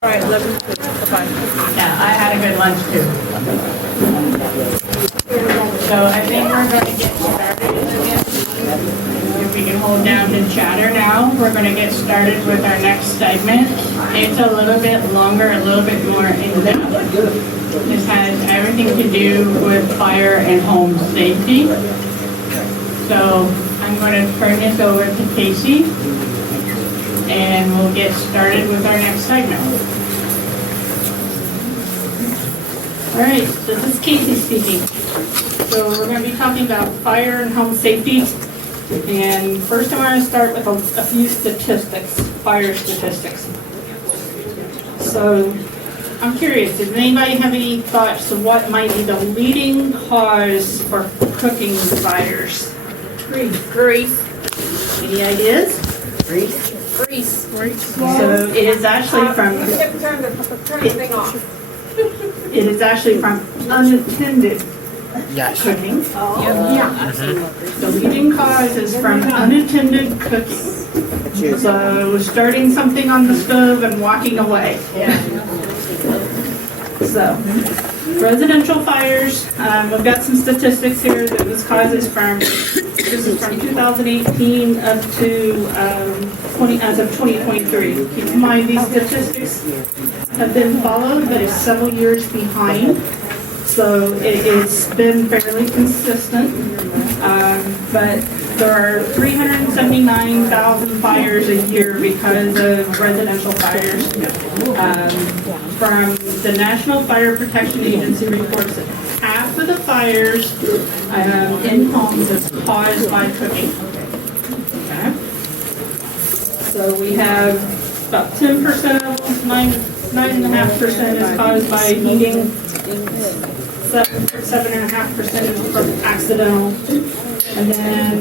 All right, 11, fine. Yeah, I had a good lunch too. So I think we're going to get started again. If we can hold down the chatter now, we're going to get started with our next segment. It's a little bit longer, a little bit more in-depth. This has everything to do with fire and home safety. So I'm going to turn this over to Casey, and we'll get started with our next segment. All right, this is Casey speaking. So we're going to be talking about fire and home safety. And first I want to start with a few statistics, fire statistics. So I'm curious, does anybody have any thoughts of what might be the leading cause for cooking fires? Grease. Any ideas? Grease. So it is actually from it is actually from unattended cooking. Yeah. The leading cause is from unattended cooking. So starting something on the stove and walking away. So residential fires, we've got some statistics here that this causes from, this is from 2018 up to as of 2023. Keep in mind these statistics have been followed, but it's several years behind. So it's been fairly consistent, but there are 379,000 fires a year because of residential fires. From the National Fire Protection Agency reports that half of the fires in homes is caused by cooking. Okay. So we have about 10% of them, 9.5% is caused by heating, 7.5% is from accidental, and then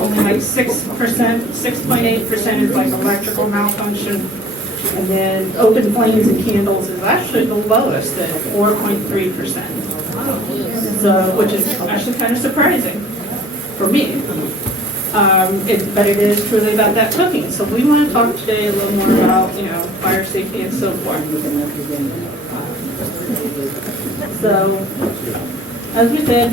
only like 6.8% is like electrical malfunction, and then open flames and candles is actually the lowest at 4.3%. So, which is actually kind of surprising for me. But it is truly about that cooking. So we want to talk today a little more about, fire safety and so forth. So, as we said,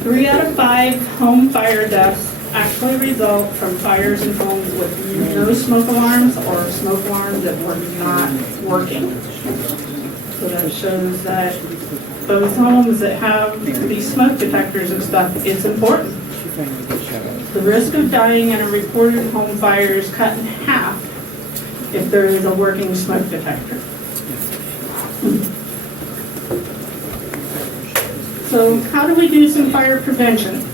3 out of 5 home fire deaths actually result from fires in homes with no smoke alarms or smoke alarms that were not working. So that shows that those homes that have these smoke detectors and stuff, it's important. The risk of dying in a reported home fire is cut in half if there is a working smoke detector. So how do we do some fire prevention?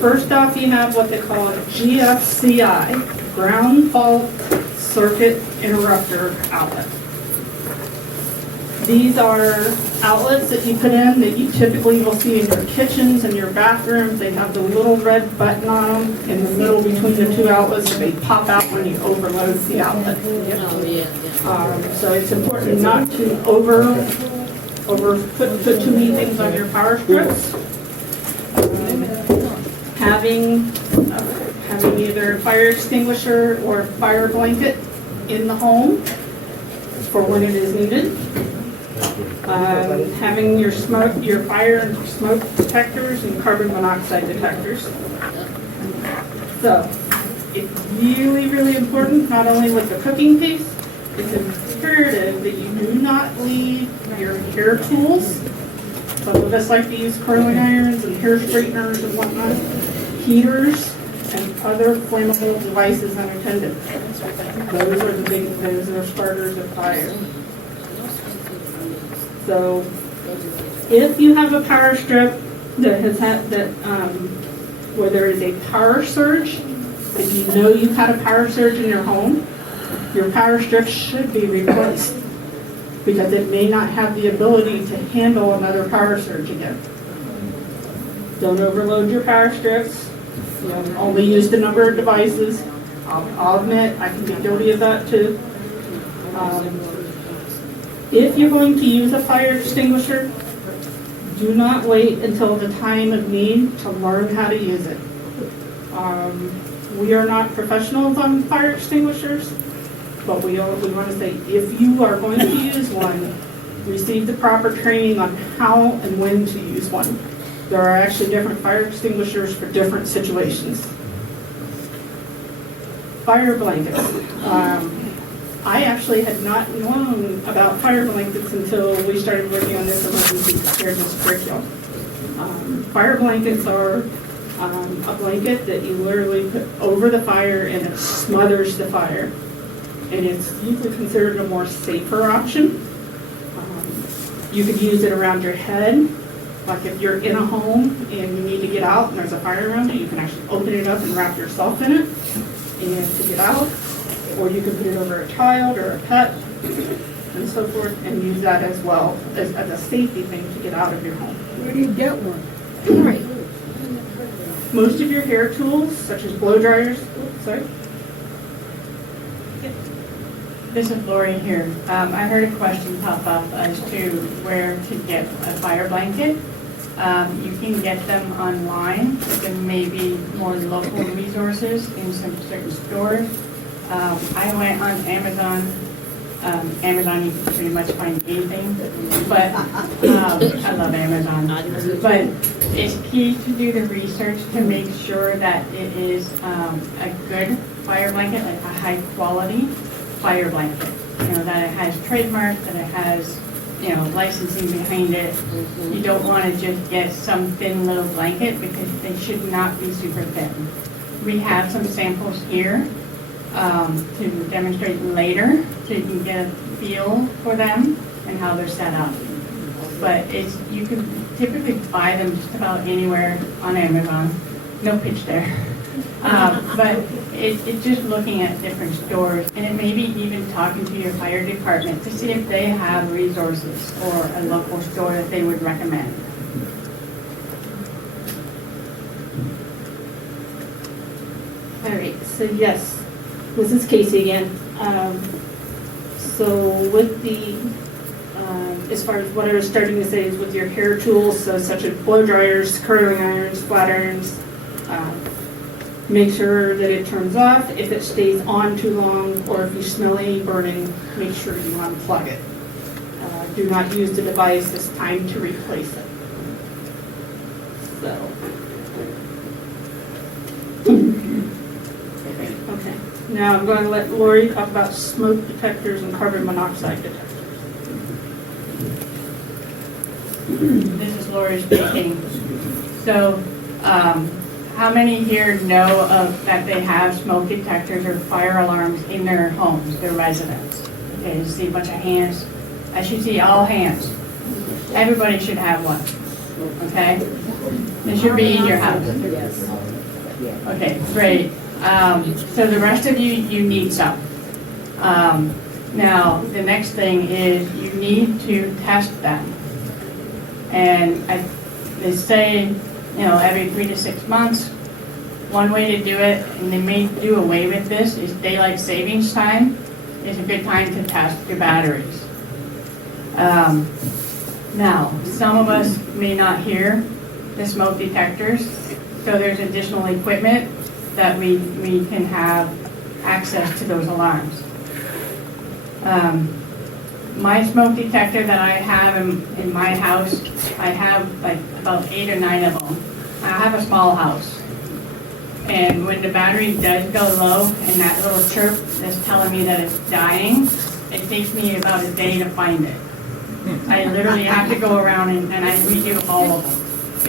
First off, you have what they call a GFCI, ground fault circuit interrupter outlet. These are outlets that you put in that you typically will see in your kitchens and your bathrooms. They have the little red button on them in the middle between the 2 outlets, and they pop out when you overload the outlet. So it's important not to put too many things on your power strips. Having either a fire extinguisher or fire blanket in the home for when it is needed. Having your fire and smoke detectors and carbon monoxide detectors. So it's really, really important, not only with the cooking piece, it's imperative that you do not leave your hair tools. Some of us like to use curling irons and hair straighteners and whatnot, heaters, and other flammable devices unattended. Those are starters of fire. So, if you have a power strip that has where there is a power surge, if you know you've had a power surge in your home, your power strip should be replaced because it may not have the ability to handle another power surge again. Don't overload your power strips. Only use the number of devices. I'll admit I can be guilty of that too. If you're going to use a fire extinguisher, do not wait until the time of need to learn how to use it. We are not professionals on fire extinguishers. but we want to say, if you are going to use one, receive the proper training on how and when to use one. There are actually different fire extinguishers for different situations. Fire blankets. I actually had not known about fire blankets until we started working on this emergency preparedness curriculum. Fire blankets are a blanket that you literally put over the fire and it smothers the fire. And it's usually considered a more safer option. You could use it around your head. Like if you're in a home and you need to get out and there's a fire around you, you can actually open it up and wrap yourself in it and to get out. Or you can put it over a child or a pet and so forth and use that as well as a safety thing to get out of your home. Where do you get one? Right. Most of your hair tools, such as blow dryers, sorry. This is Lori here. I heard a question pop up as to where to get a fire blanket. You can get them online. There may be more local resources in some certain stores. I went on Amazon. Amazon, you can pretty much find anything, but I love Amazon. But it's key to do the research to make sure that it is a good fire blanket, like a high quality fire blanket. You know, that it has trademark, that it has, you know, licensing behind it. You don't want to just get some thin little blanket because they should not be super thin. We have some samples here to demonstrate later so you can get a feel for them and how they're set up. But you can typically buy them just about anywhere on Amazon. No pitch there. But it's just looking at different stores, and it may be even talking to your fire department to see if they have resources or a local store that they would recommend. All right, so yes, this is Casey again. So with the, as far as what I was starting to say is with your hair tools, so such as blow dryers, curling irons, flat irons, make sure that it turns off. If it stays on too long or if you smell any burning, make sure you unplug it. Do not use the device. It's time to replace it. So. Okay, now I'm going to let Lori talk about smoke detectors and carbon monoxide detectors. This is Lori speaking. So, how many here know of that they have smoke detectors or fire alarms in their homes, their residence? Okay, you see a bunch of hands. I should see all hands. Everybody should have one. Okay? It should be in your house. Okay, great. So the rest of you need some. Now, the next thing is you need to test them. And they say, you know, every 3 to 6 months. One way to do it, and they may do away with this, is daylight savings time is a good time to test your batteries. Now, some of us may not hear the smoke detectors, so there's additional equipment that we can have access to those alarms. My smoke detector that I have in my house, I have like about 8 or 9 of them. I have a small house. And when the battery does go low and that little chirp is telling me that it's dying, it takes me about a day to find it. I literally have to go around and I redo all of them.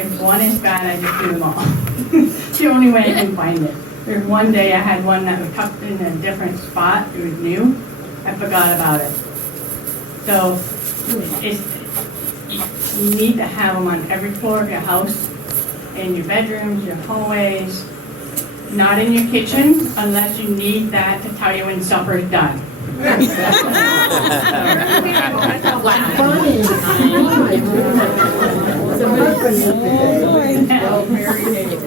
If one is bad, I just do them all. It's the only way I can find it. There's one day I had one that was tucked in a different spot. It was new. I forgot about it. So you need to have them on every floor of your house, in your bedrooms, your hallways, not in your kitchen unless you need that to tell you when supper's done.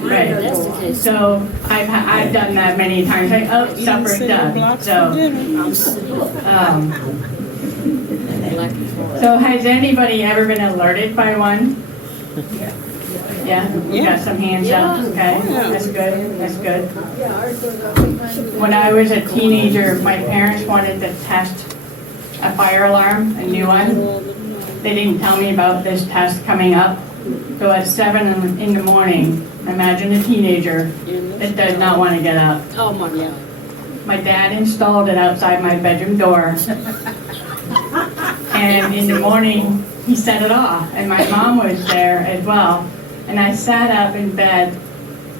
Right. So I've done that many times. Like, oh, supper's done. So has anybody ever been alerted by one? Yeah, we got some hands up, okay, that's good, that's good. When I was a teenager, my parents wanted to test a fire alarm, a new one. They didn't tell me about this test coming up. So at 7 in the morning, imagine a teenager that does not want to get up. Oh, my God. My dad installed it outside my bedroom door. And in the morning, he set it off. And my mom was there as well. And I sat up in bed,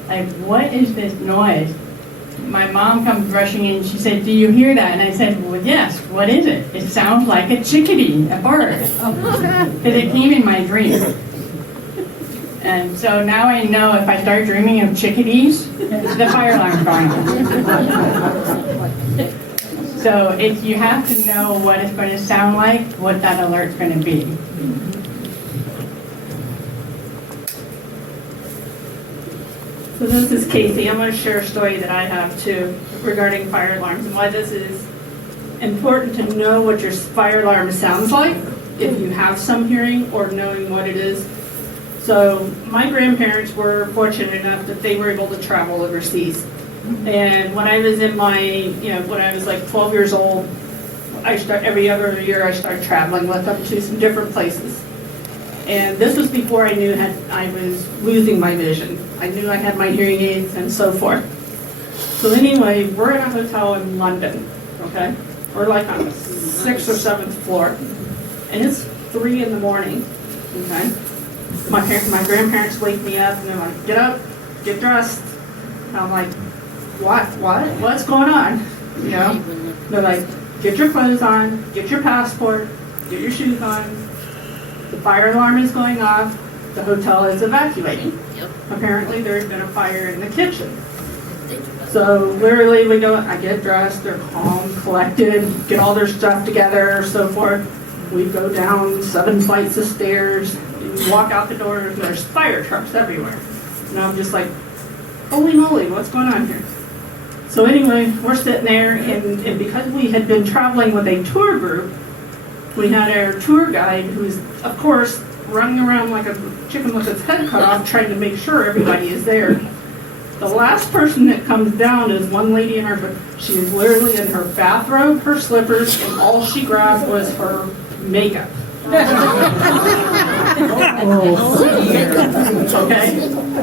like, what is this noise? My mom comes rushing in, she said, do you hear that? And I said, well, yes, what is it? It sounds like a chickadee, a bird. Because it came in my dream. And so now I know if I start dreaming of chickadees, the fire alarm's going off. So you have to know what it's going to sound like, what that alert's going to be. So this is Casey. I'm going to share a story that I have too regarding fire alarms and why this is important to know what your fire alarm sounds like if you have some hearing or knowing what it is. So my grandparents were fortunate enough that they were able to travel overseas. And when I was in when I was like 12 years old, every other year I started traveling with them to some different places. And this was before I knew I was losing my vision. I knew I had my hearing aids and so forth. So anyway, we're in a hotel in London, okay? We're like on the 6th or 7th floor. And it's 3 in the morning, okay? My grandparents wake me up and they're like, get up, get dressed. And I'm like, what's going on? You know, they're like, get your clothes on, get your passport, get your shoes on. The fire alarm is going off. The hotel is evacuating. Apparently there's been a fire in the kitchen. So literally we go, I get dressed, they're calm, collected, get all their stuff together, so forth. We go down 7 flights of stairs, and walk out the door, and there's fire trucks everywhere. And I'm just like, holy moly, what's going on here? So anyway, we're sitting there, and because we had been traveling with a tour group, we had our tour guide who's, of course, running around like a chicken with its head cut off, trying to make sure everybody is there. The last person that comes down is one lady in her, she is literally in her bathrobe, her slippers, and all she grabbed was her makeup. Okay,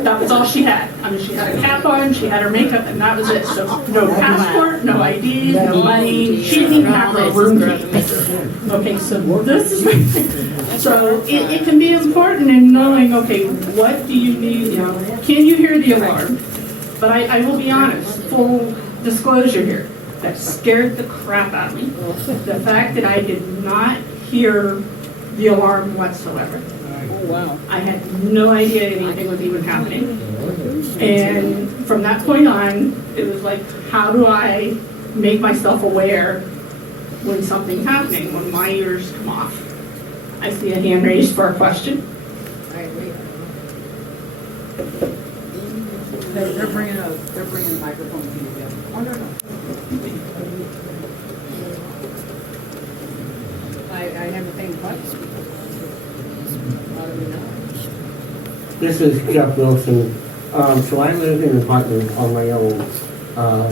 that was all she had. I mean, she had a cap on, she had her makeup, and that was it. So no passport, no ID, no money. She didn't even have her room key. Okay, so this is so it can be important in knowing, okay, what do you need? You know, can you hear the alarm? But I will be honest, full disclosure here, that scared the crap out of me. The fact that I did not hear the alarm whatsoever. Oh, wow. I had no idea anything was even happening. And from that point on, it was like, how do I make myself aware when something's happening, when my ears come off? I see a hand raised for a question. They're bringing a microphone to you. Oh, no. I have the same question. How do we know? This is Jeff Wilson. So I live in an apartment on my own. I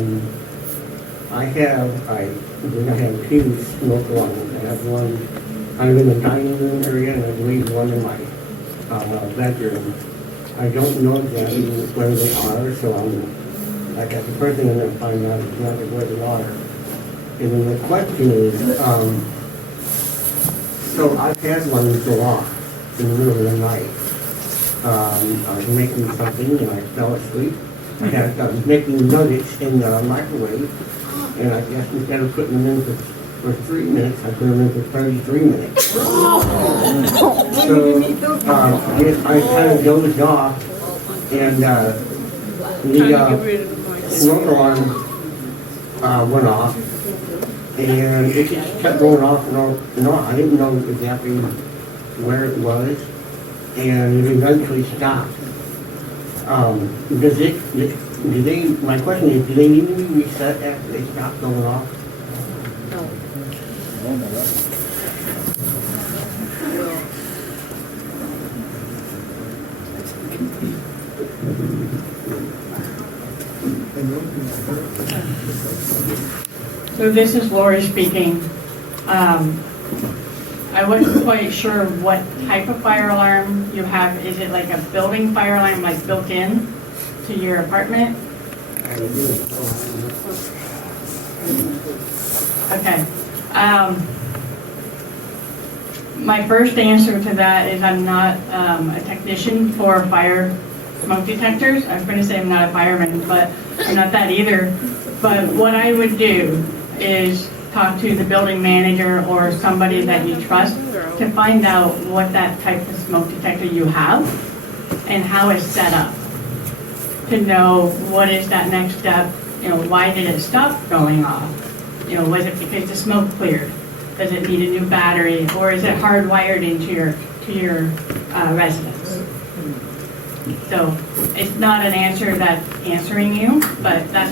believe I have 2 smoke alarms. I have one kind of in the dining room area, and I believe one in my bedroom. I don't know exactly where they are, so I guess the first thing I'm going to find out is exactly where they are. And then the question is, so I've had one go off in the middle of the night. I was making something and I fell asleep. I was making nuggets in the microwave, and I guess instead of putting them in for 3 minutes, I put them in for 33 minutes. So I kind of dozed off, and the smoke alarm went off, and it just kept going off and off and on. I didn't know exactly where it was, and it eventually stopped. My question is, do they need to be reset after they stop going off? So this is Lori speaking. I wasn't quite sure what type of fire alarm you have. Is it like a building fire alarm, like built in to your apartment? Okay. My first answer to that is I'm not a technician for fire smoke detectors. I was going to say I'm not a fireman, but I'm not that either. But what I would do is talk to the building manager or somebody that you trust to find out what that type of smoke detector you have and how it's set up, to know what is that next step. Why did it stop going off? Was it because the smoke cleared? Does it need a new battery, or is it hardwired into your residence? So it's not an answer that's answering you, but that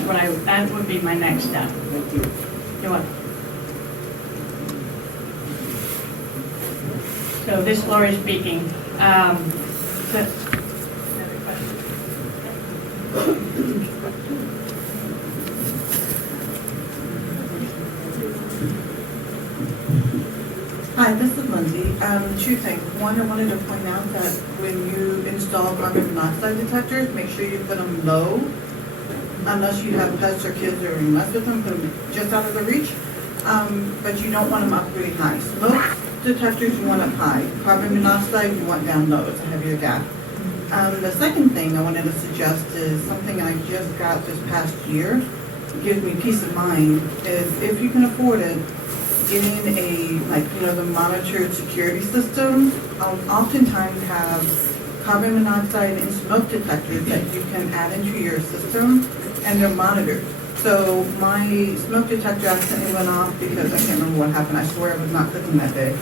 would be my next step. You're welcome. So this is Lori speaking. Hi, this is Lindsay. Two things. One, I wanted to point out that when you install carbon monoxide detectors, make sure you put them low, unless you have pets or kids or you mess with them, put them just out of the reach. But you don't want them up really high. Smoke detectors you want up high. Carbon monoxide you want down low. It's a heavier gap. The second thing I wanted to suggest is something I just got this past year. Gives me peace of mind is if you can afford it, getting the monitored security system. Oftentimes have carbon monoxide and smoke detectors that you can add into your system, and they're monitored. So my smoke detector accidentally went off because I can't remember what happened. I swear I was not cooking that day.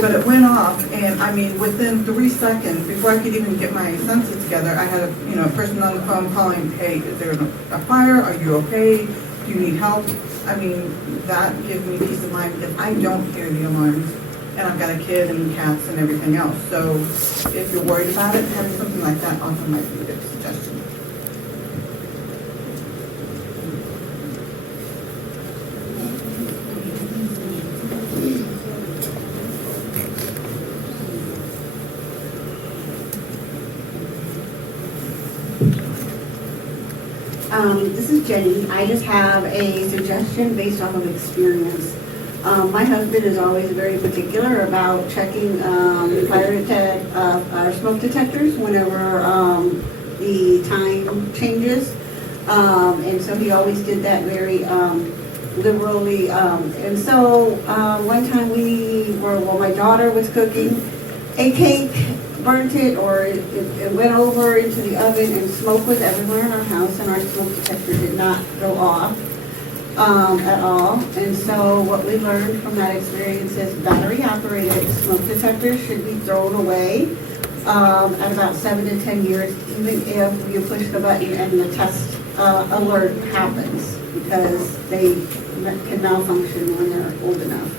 But it went off, and I mean, within 3 seconds, before I could even get my senses together, I had a person on the phone calling, hey, is there a fire? Are you okay? Do you need help? I mean, that gives me peace of mind because I don't hear the alarms, and I've got a kid and cats and everything else. So if you're worried about it, having something like that also might be a good suggestion. This is Jenny. I just have a suggestion based off of experience. My husband is always very particular about checking our smoke detectors whenever the time changes. And so he always did that very liberally. And so one time my daughter was cooking a cake, burnt it, or it went over into the oven, and smoke was everywhere in our house, and our smoke detector did not go off at all. And so what we learned from that experience is battery operated smoke detectors should be thrown away at about 7 to 10 years, even if you push the button and the test alert happens, because they can malfunction when they're old enough.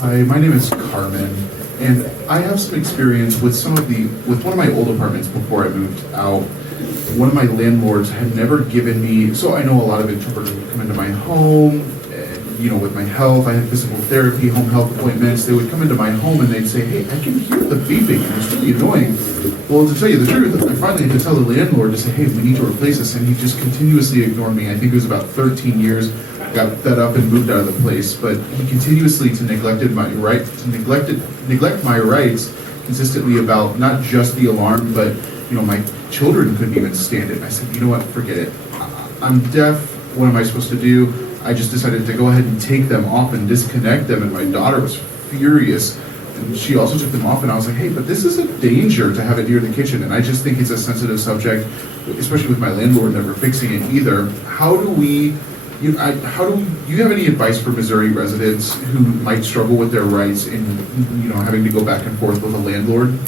Hi, my name is Carmen, and I have some experience with one of my old apartments before I moved out. One of my landlords had never given me, so I know a lot of interpreters would come into my home, with my health. I had physical therapy, home health appointments. They would come into my home and they'd say, hey, I can hear the beeping, and it's really annoying. Well, to tell you the truth, I finally had to tell the landlord to say, hey, we need to replace this, and he just continuously ignored me. I think it was about 13 years. Got fed up and moved out of the place, but he continuously neglect my rights consistently about not just the alarm, but my children couldn't even stand it. And I said, you know what, forget it. I'm deaf. What am I supposed to do? I just decided to go ahead and take them off and disconnect them, and my daughter was furious. and she also took them off, and I was like, hey, but this is a danger to have it near the kitchen, and I just think it's a sensitive subject, especially with my landlord never fixing it either. How do we, you have any advice for Missouri residents who might struggle with their rights in, having to go back and forth with a landlord?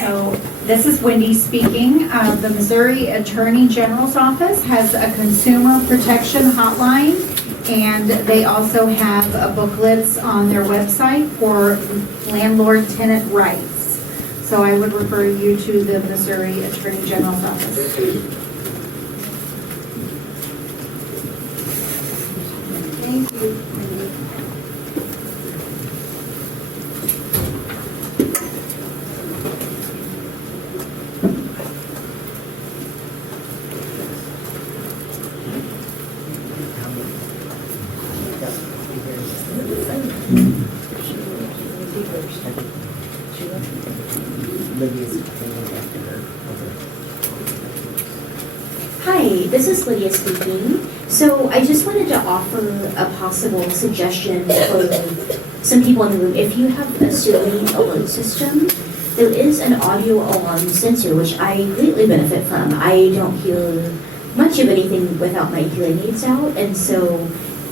So this is Wendy speaking. The Missouri Attorney General's Office has a consumer protection hotline, and they also have booklets on their website for landlord-tenant rights. So I would refer you to the Missouri Attorney General's Office. Thank you. Hi, this is Lydia speaking. So I just wanted to offer a possible suggestion for some people in the room. If you have a Siri alert system, there is an audio alarm sensor, which I greatly benefit from. I don't hear much of anything without my hearing aids out, and so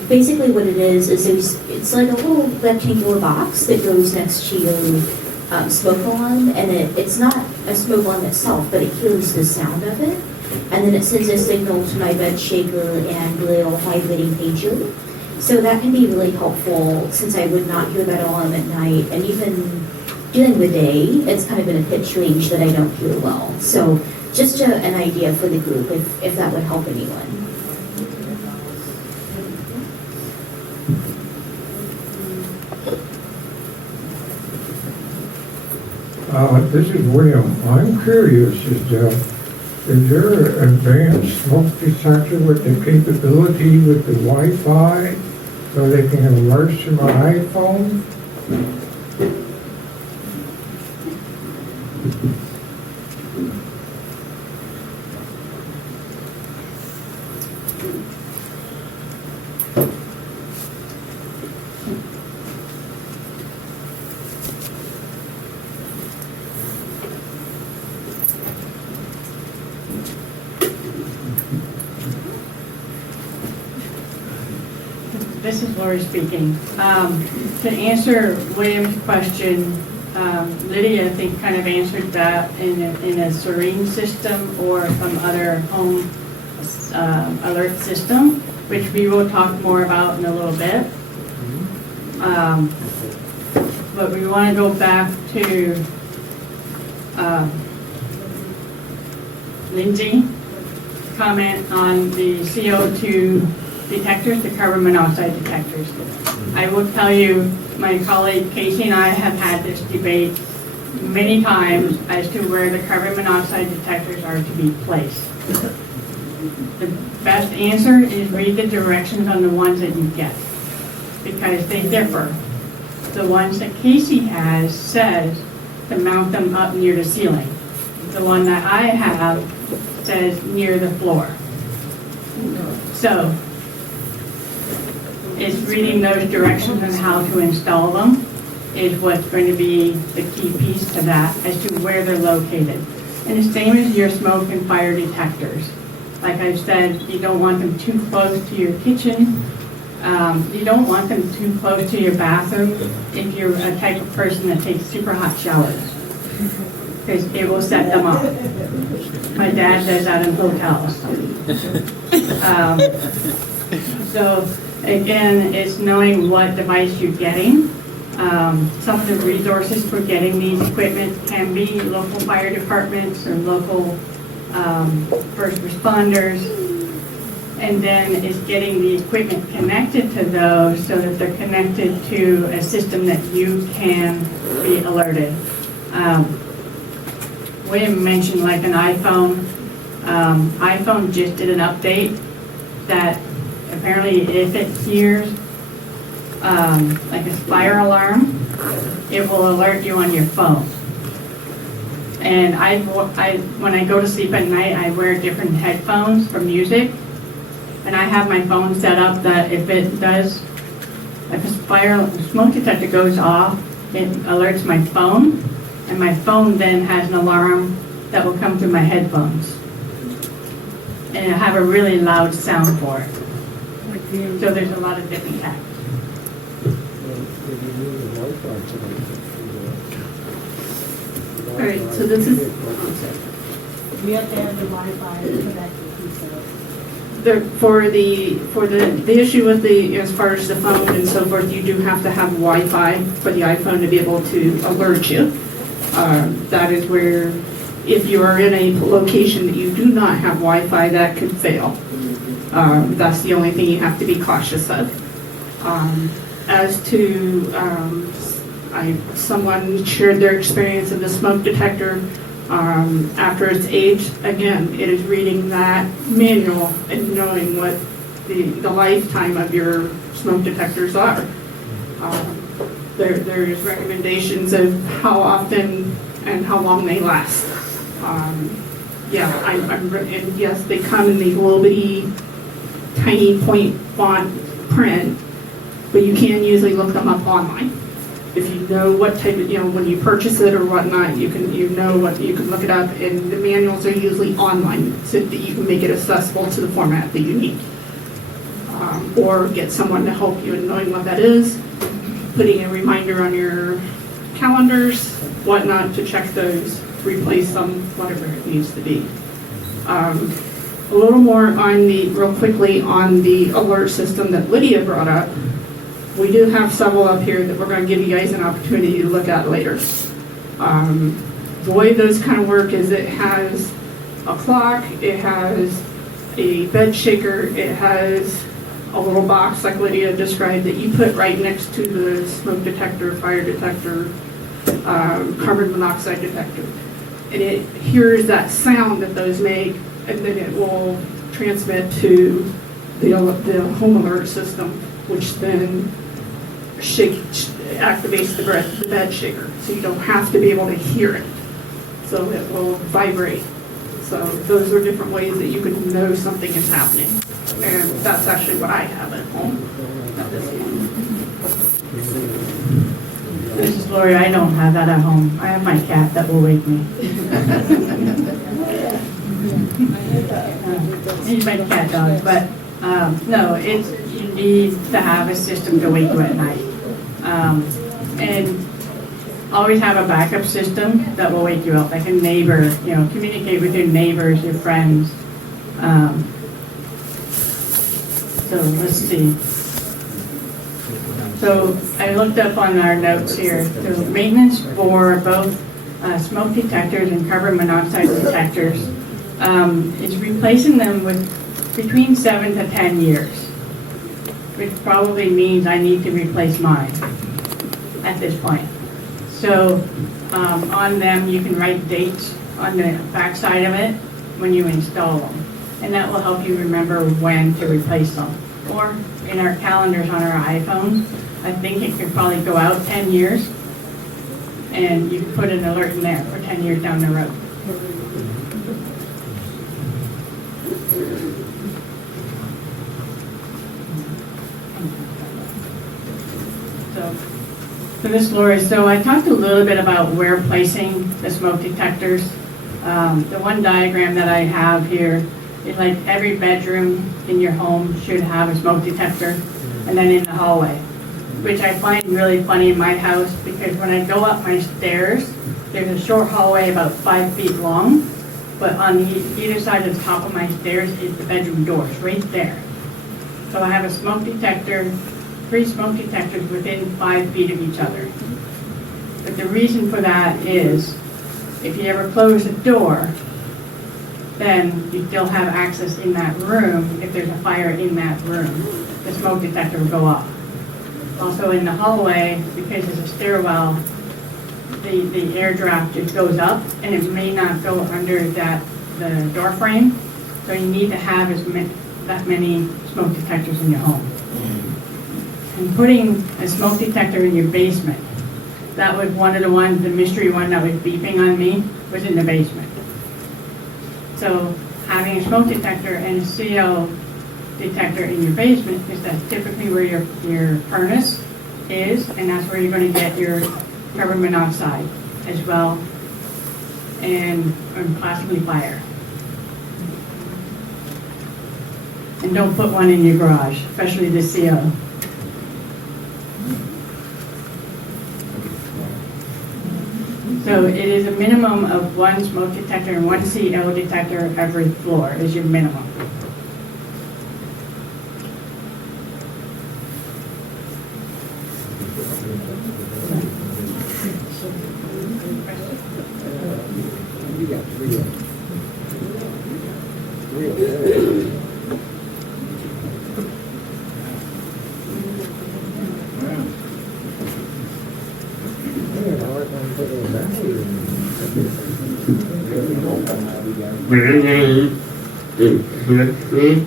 basically what it is it's like a little rectangular box that goes next to your smoke alarm, and it's not a smoke alarm itself, but it hears the sound of it. And then it sends a signal to my bed shaker and little vibrating pager. So that can be really helpful since I would not hear that alarm at night. And even during the day, it's kind of in a pitch range that I don't hear well. So just an idea for the group if that would help anyone. This is William. I'm curious, is there an advanced smoke detector with the capability with the Wi-Fi so they can alert to my iPhone? This is Lori speaking. To answer William's question, Lydia, I think, kind of answered that in a Serene system or some other home alert system, which we will talk more about in a little bit. But we want to go back to Lindsay comment on the CO2 detectors, the carbon monoxide detectors. I will tell you, my colleague Casey and I have had this debate many times as to where the carbon monoxide detectors are to be placed. The best answer is read the directions on the ones that you get, because they differ. The ones that Casey has says to mount them up near the ceiling. The one that I have says near the floor. So it's reading those directions on how to install them is what's going to be the key piece to that as to where they're located. And the same as your smoke and fire detectors. Like I've said, you don't want them too close to your kitchen. You don't want them too close to your bathroom if you're a type of person that takes super hot showers, because it will set them off. My dad does that in hotels. So again, it's knowing what device you're getting. Some of the resources for getting these equipment can be local fire departments or local first responders. And then it's getting the equipment connected to those so that they're connected to a system that you can be alerted. William mentioned like an iPhone. iPhone just did an update that apparently if it hears like a fire alarm, it will alert you on your phone. And when I go to sleep at night, I wear different headphones for music. And I have my phone set up that if a smoke detector goes off, it alerts my phone, and my phone then has an alarm that will come through my headphones. And I have a really loud sound for it. So there's a lot of different types. All right, so this is, We have to have the Wi-Fi connected, he said. for the issue with as far as the phone and so forth, you do have to have Wi-Fi for the iPhone to be able to alert you. That is where, if you are in a location that you do not have Wi-Fi, that could fail. That's the only thing you have to be cautious of. As to, someone shared their experience of the smoke detector. After it's aged, again, it is reading that manual and knowing what the lifetime of your smoke detectors are. There's recommendations of how often and how long they last. And yes, they come in the little bitty tiny point font print, but you can usually look them up online. If you know what type of, when you purchase it or whatnot, you can look it up, and the manuals are usually online so that you can make it accessible to the format that you need. Or get someone to help you in knowing what that is, putting a reminder on your calendars, whatnot, to check those, replace them, whatever it needs to be. A little more real quickly on the alert system that Lydia brought up. We do have several up here that we're going to give you guys an opportunity to look at later. The way those kind of work is it has a clock, it has a bed shaker, it has a little box like Lydia described that you put right next to the smoke detector, fire detector, carbon monoxide detector. And it hears that sound that those make, and then it will transmit to the home alert system, which then activates the bed shaker, so you don't have to be able to hear it. So it will vibrate. So those are different ways that you can know something is happening. And that's actually what I have at home at this point. This is Lori. I don't have that at home. I have my cat that will wake me. He's my cat dog, but no, you need to have a system to wake you at night. And always have a backup system that will wake you up, like a neighbor, communicate with your neighbors, your friends. So let's see. So I looked up on our notes here, so maintenance for both smoke detectors and carbon monoxide detectors is replacing them with between 7 to 10 years, which probably means I need to replace mine at this point. So on them, you can write dates on the back side of it when you install them, and that will help you remember when to replace them. Or in our calendars on our iPhones, I think it could probably go out 10 years, and you can put an alert in there for 10 years down the road. So this, Lori, so I talked a little bit about where placing the smoke detectors. The one diagram that I have here is like every bedroom in your home should have a smoke detector, and then in the hallway, which I find really funny in my house because when I go up my stairs, there's a short hallway about 5 feet long, but on either side of the top of my stairs is the bedroom doors, right there. So I have a smoke detector, 3 smoke detectors within 5 feet of each other. But the reason for that is if you ever close the door, then you still have access in that room. If there's a fire in that room, the smoke detector will go off. Also in the hallway, because there's a stairwell, the air draft just goes up and it may not go under the door frame. So you need to have that many smoke detectors in your home. And putting a smoke detector in your basement that was one of the ones, the mystery one that was beeping on me, was in the basement. So having a smoke detector and a CO detector in your basement is that's typically where your furnace is, and that's where you're going to get your carbon monoxide as well, and possibly fire. And don't put one in your garage, especially the CO. So it is a minimum of one smoke detector and one CO detector every floor is your minimum. My name is Leslie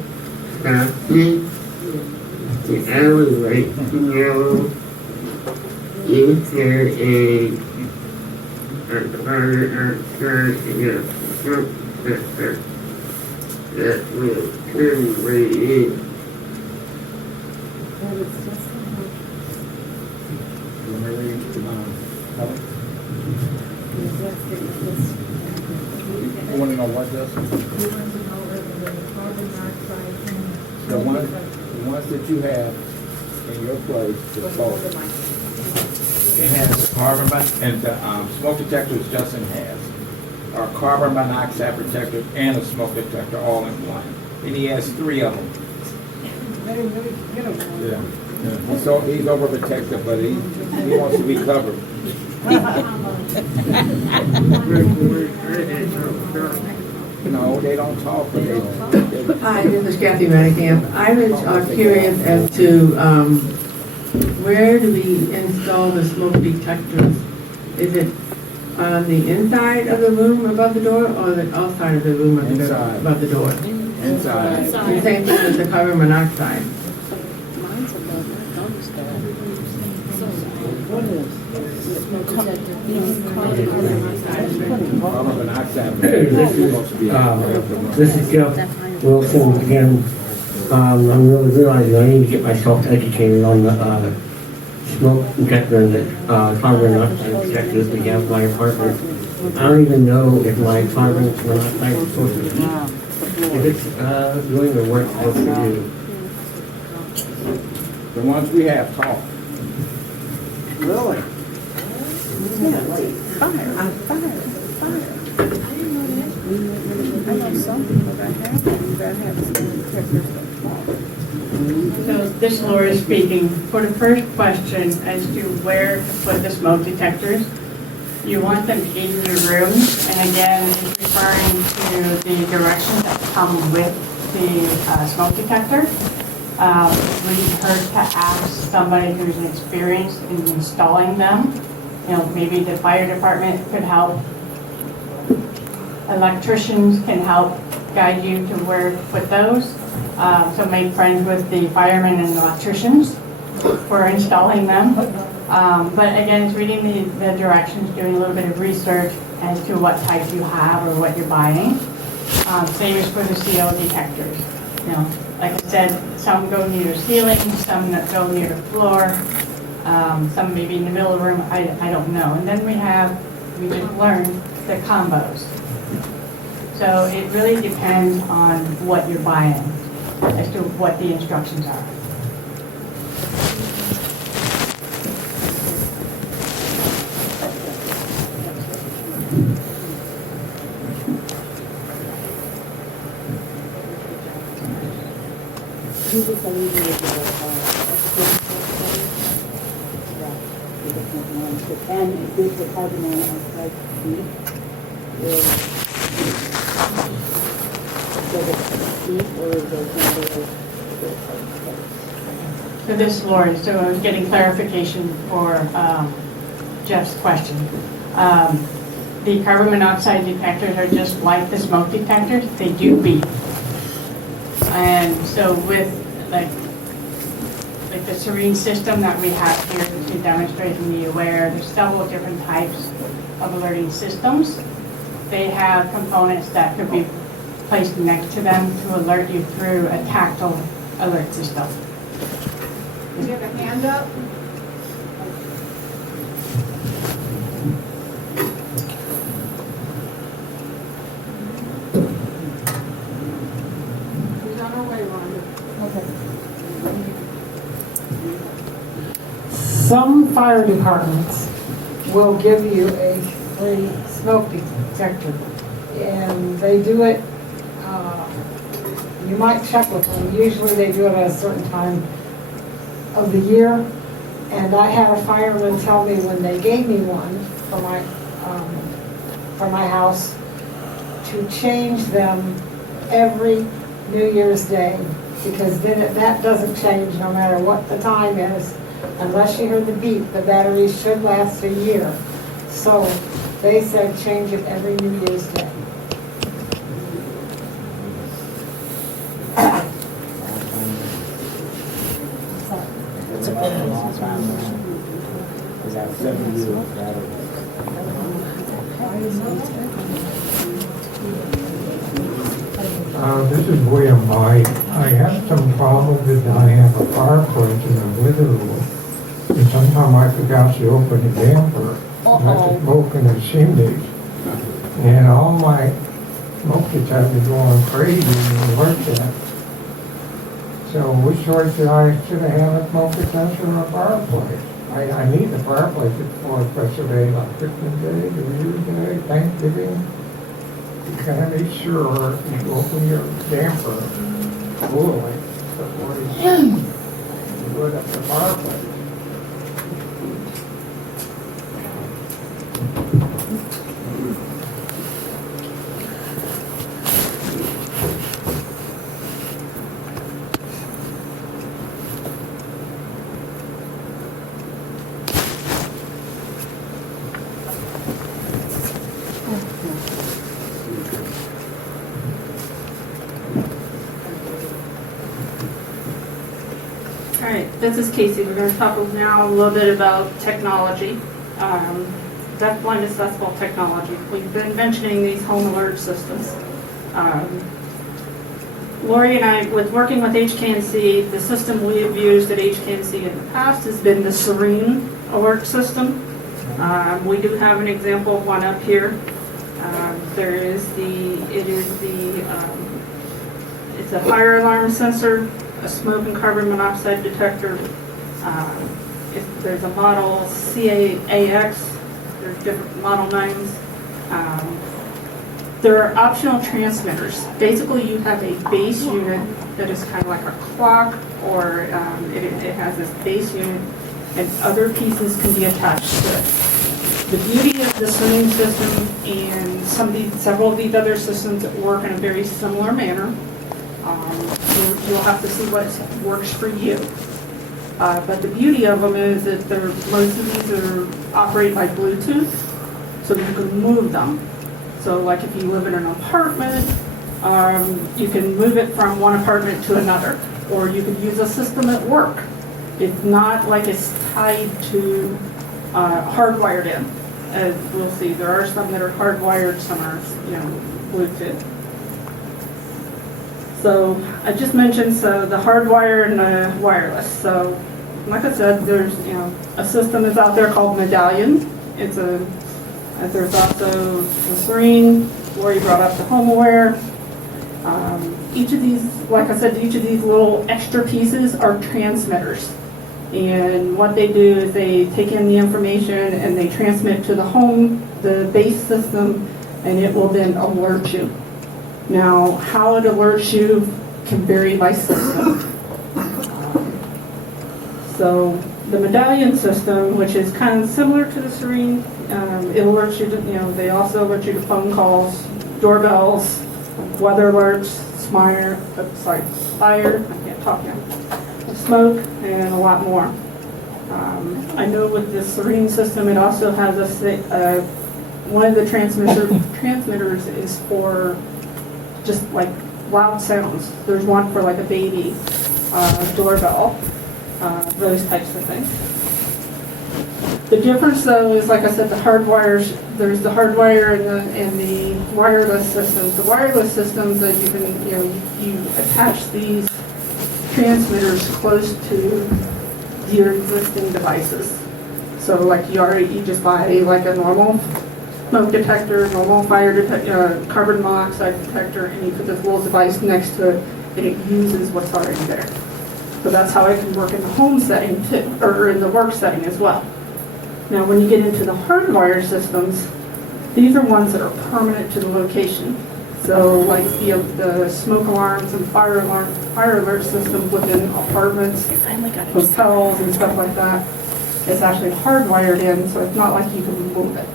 Staffy. The alley right now, is there a car outside in a smoke detector that will turn right in? You want to know what does? The ones that you have in your place, the smoke. It has carbon, and the smoke detectors Justin has are carbon monoxide protector and a smoke detector all in one. And he has 3 of them. Yeah. So he's overprotective, but he wants to be covered. No, they don't talk, but they Hi, this is Kathy Manikamp. I was curious as to where do we install the smoke detectors? Is it on the inside of the room above the door or the outside of the room Inside. above the door? inside. The same thing with the carbon monoxide. Carbon monoxide. This is Jeff Wilson again. I'm really realizing I need to get myself educated on the smoke detector and the carbon monoxide detectors we have in my apartment. I don't even know if my carbon monoxide is supposed to be, if it's doing the work it's supposed to do. The ones we have talk. Really? So this Laura is speaking. For the first question as to where to put the smoke detectors, you want them in your room, and again, it's referring to the directions that come with the smoke detector. We've heard to ask somebody who's experienced in installing them. You know, maybe the fire department could help. Electricians can help guide you to where to put those. So make friends with the firemen and electricians for installing them. But again, it's reading the directions, doing a little bit of research as to what type you have or what you're buying. Same as for the CO detectors. You know, like I said, some go near the ceiling, some that go near the floor, some maybe in the middle of the room, I don't know. And then we just learned the combos. So it really depends on what you're buying as to what the instructions are. And with the carbon monoxide heat, So this, Lori, so I was getting clarification for Jeff's question. The carbon monoxide detectors are just like the smoke detectors. They do beep. And so with, like like the Serene system that we have here to demonstrate and be aware, there's several different types of alerting systems. They have components that could be placed next to them to alert you through a tactile alert system. You have a hand up? He's on our way, Rhonda. Some fire departments will give you a free smoke detector, and they do it, you might check with them. Usually they do it at a certain time of the year, and I had a fireman tell me when they gave me one for my house to change them every New Year's Day, because then that doesn't change no matter what the time is. Unless you hear the beep, the battery should last a year. So they said change it every New Year's Day. It's a long time. Is that 7 years battery? This is William Mike. I have some problems that I have a fireplace in the living room. And sometimes I forgot to open the damper. That's smoking the chimneys. And all my smoke detectors going crazy and alert that. So which choice should I have a smoke detector or a fireplace? I need the fireplace for a special day like Christmas Day, New Year's Day, Thanksgiving. You gotta make sure you open your damper fully before you put up the fireplace. All right, this is Casey. We're going to talk now a little bit about technology, deaf, blind, accessible technology. We've been mentioning these home alert systems. Lori and I, with working with HKNC, the system we have used at HKNC in the past has been the Serene alert system. We do have an example of one up here. It's a fire alarm sensor, a smoke and carbon monoxide detector. There's a model CAAX, there's different model names. There are optional transmitters. Basically, you have a base unit that is kind of like a clock, or it has this base unit, and other pieces can be attached to it. The beauty of the Serene system and several of these other systems that work in a very similar manner. You'll have to see what works for you. But the beauty of them is that most of these are operated by Bluetooth, so you can move them. So like if you live in an apartment, you can move it from one apartment to another, or you could use a system at work. It's not like it's tied to hardwired in. As we'll see, there are some that are hardwired, some are, Bluetooth. So I just mentioned the hardwire and the wireless. So like I said, there's a system that's out there called Medallion. There's also the Serene. Lori brought up the HomeAware. Each of these, like I said, each of these little extra pieces are transmitters. And what they do is they take in the information and they transmit to the base system, and it will then alert you. Now, how it alerts you can vary by system. So the Medallion system, which is kind of similar to the Serene, it alerts you to, they also alert you to phone calls, doorbells, weather alerts, fire, I can't talk now, smoke, and a lot more. I know with the Serene system, it also has one of the transmitters is for just like loud sounds. There's one for like a baby doorbell. those types of things. The difference though is, like I said, the hardwires, there's the hardwire and the wireless systems. The wireless systems that you can, you attach these transmitters close to your existing devices. So like you just buy like a normal smoke detector, normal fire detector, carbon monoxide detector, and you put this little device next to it, and it uses what's already there. So that's how it can work in the home setting too, or in the work setting as well. Now, when you get into the hardwire systems, these are ones that are permanent to the location. So like the smoke alarms and fire alert systems within apartments, hotels and stuff like that, it's actually hardwired in, so it's not like you can remove it.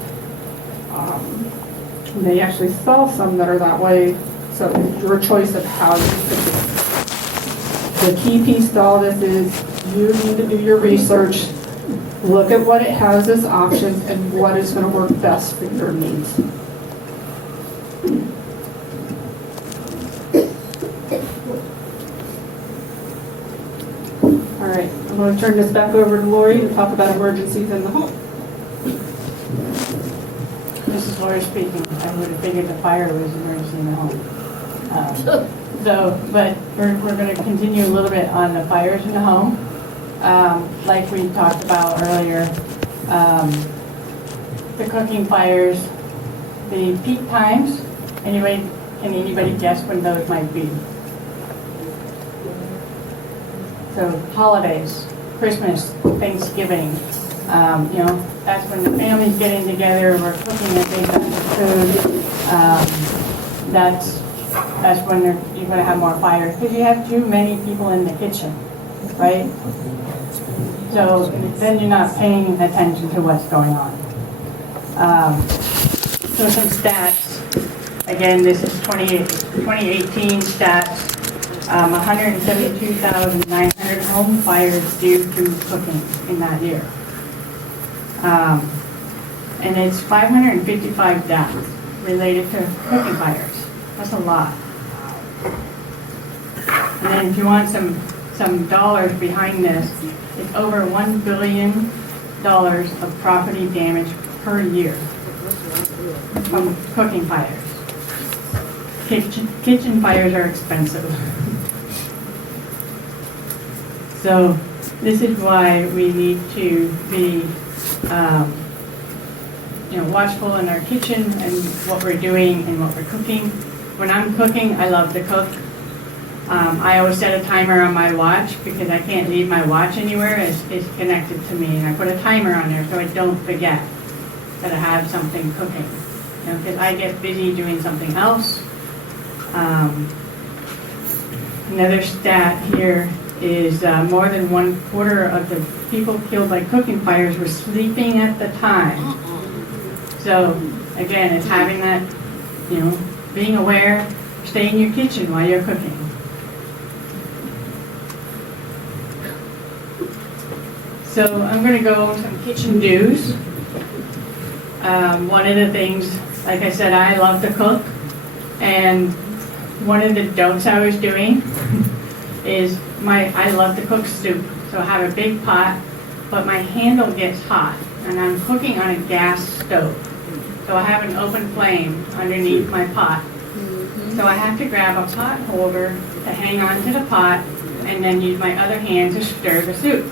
They actually sell some that are that way, so it's your choice of how you fit it. The key piece to all this is you need to do your research, look at what it has as options and what is going to work best for your needs. All right, I'm going to turn this back over to Lori to talk about emergencies in the home. This is Lori speaking. I would have figured the fire was an emergency in the home. But we're going to continue a little bit on the fires in the home. Like we talked about earlier, the cooking fires, the peak times. Can anybody guess when those might be? So holidays, Christmas, Thanksgiving. That's when the family's getting together. We're cooking a big batch of food. That's when you're going to have more fires because you have too many people in the kitchen, right? So then you're not paying attention to what's going on. So some stats. Again, this is 2018 stats. 172,900 home fires due to cooking in that year. And it's 555 deaths related to cooking fires. That's a lot. And then if you want some dollars behind this, it's over $1 billion of property damage per year from cooking fires. Kitchen fires are expensive. So this is why we need to be watchful in our kitchen and what we're doing and what we're cooking. When I'm cooking, I love to cook. I always set a timer on my watch because I can't leave my watch anywhere. It's connected to me, and I put a timer on there so I don't forget that I have something cooking. Because I get busy doing something else. Another stat here is more than 1/4 of the people killed by cooking fires were sleeping at the time. So again, it's having that, being aware, stay in your kitchen while you're cooking. So I'm going to go some kitchen do's. One of the things, like I said, I love to cook, and one of the don'ts I was doing is I love to cook soup. So I have a big pot, but my handle gets hot, and I'm cooking on a gas stove. So I have an open flame underneath my pot. So I have to grab a pot holder to hang on to the pot, and then use my other hand to stir the soup.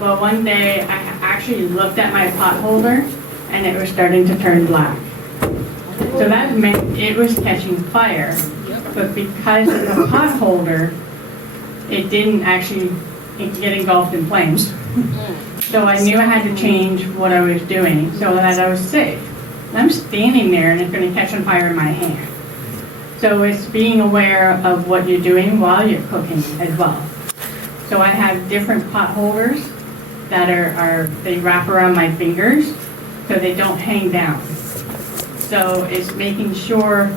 Well, one day I actually looked at my pot holder, and it was starting to turn black. So that meant it was catching fire, but because of the pot holder, it didn't actually get engulfed in flames. So I knew I had to change what I was doing so that I was safe. And I'm standing there and it's going to catch on fire in my hand. So it's being aware of what you're doing while you're cooking as well. So I have different pot holders that they wrap around my fingers so they don't hang down. So it's making sure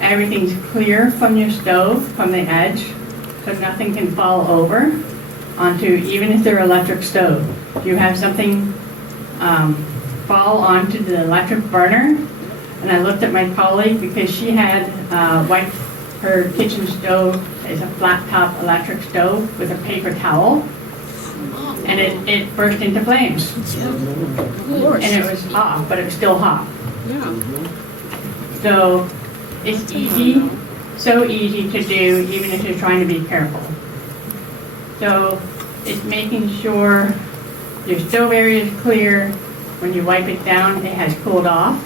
everything's clear from your stove, from the edge, so nothing can fall over onto, even if they're electric stove. If you have something fall onto the electric burner, and I looked at my colleague because she had wiped her kitchen stove as a flat top electric stove with a paper towel, and it burst into flames. And it was off, but it was still hot. So it's easy, so easy to do, even if you're trying to be careful. So it's making sure your stove area is clear. When you wipe it down, it has cooled off.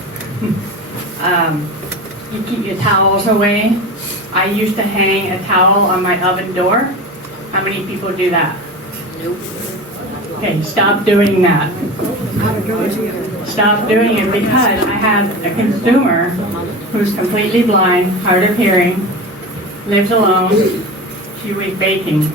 You keep your towels away. I used to hang a towel on my oven door. How many people do that? Nope. Okay, stop doing that. Stop doing it because I have a consumer who's completely blind, hard of hearing, lives alone. She was baking.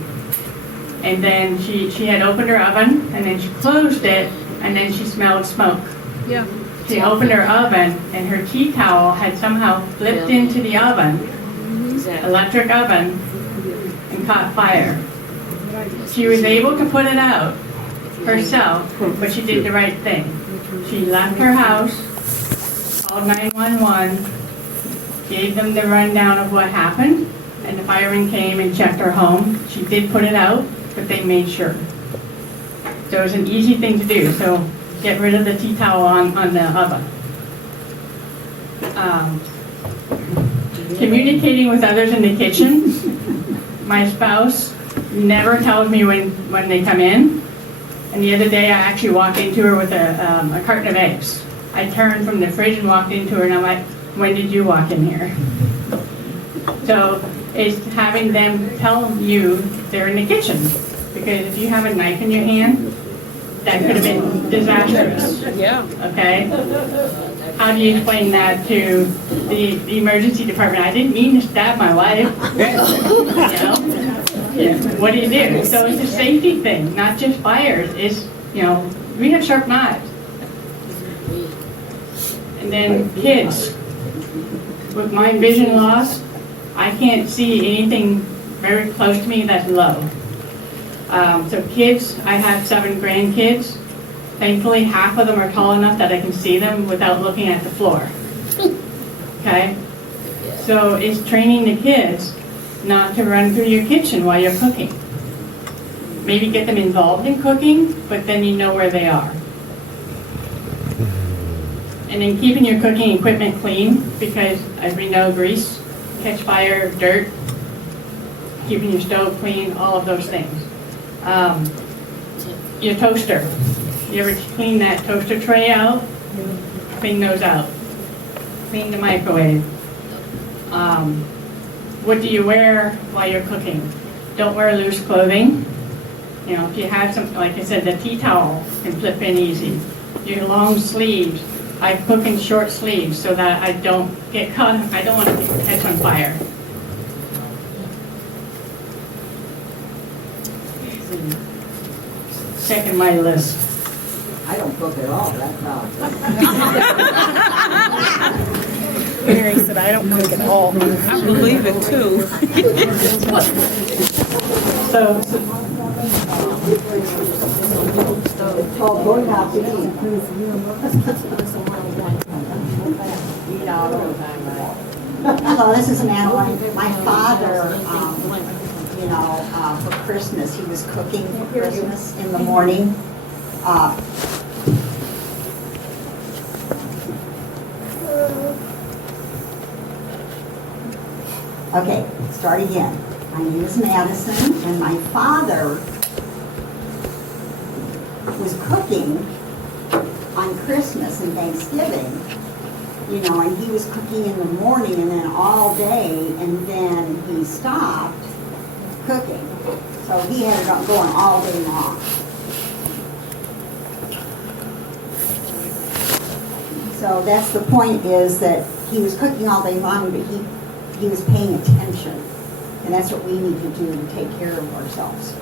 And then she had opened her oven, and then she closed it, and then she smelled smoke. Yeah. She opened her oven, and her tea towel had somehow flipped into the oven, electric oven, and caught fire. She was able to put it out herself, but she did the right thing. She left her house, called 911, gave them the rundown of what happened, and the firemen came and checked her home. She did put it out, but they made sure. So it was an easy thing to do. So get rid of the tea towel on the oven. Communicating with others in the kitchen. My spouse never tells me when they come in. And the other day I actually walked into her with a carton of eggs. I turned from the fridge and walked into her and I'm like, when did you walk in here? So it's having them tell you they're in the kitchen. Because if you have a knife in your hand, that could have been disastrous. Yeah. Okay? How do you explain that to the emergency department? I didn't mean to stab my wife. You know? Yeah. What do you do? So it's a safety thing, not just fires. It's, you know, we have sharp knives. And then kids. With my vision loss, I can't see anything very close to me that's low. So kids, I have 7 grandkids. Thankfully, half of them are tall enough that I can see them without looking at the floor. Okay? So it's training the kids not to run through your kitchen while you're cooking. Maybe get them involved in cooking, but then you know where they are. And then keeping your cooking equipment clean, because as we know, grease, catch fire, dirt, keeping your stove clean, all of those things. Your toaster. You ever clean that toaster tray out? Clean those out. Clean the microwave. What do you wear while you're cooking? Don't wear loose clothing. You know, if you have some, like I said, the tea towel can flip in easy. Your long sleeves. I cook in short sleeves so that I don't get caught. I don't want to catch on fire. Checking my list. I don't cook at all, that's all. Mary said, I don't cook at all. I believe it too. So Oh, going out to eat. Hello, this is Madeline. My father, for Christmas, he was cooking for Christmas in the morning. Okay, start again. My name is Madison, and my father was cooking on Christmas and Thanksgiving, and he was cooking in the morning and then all day, and then he stopped cooking. So he had it going all day long. So that's the point, is that he was cooking all day long, but he was paying attention. And that's what we need to do to take care of ourselves.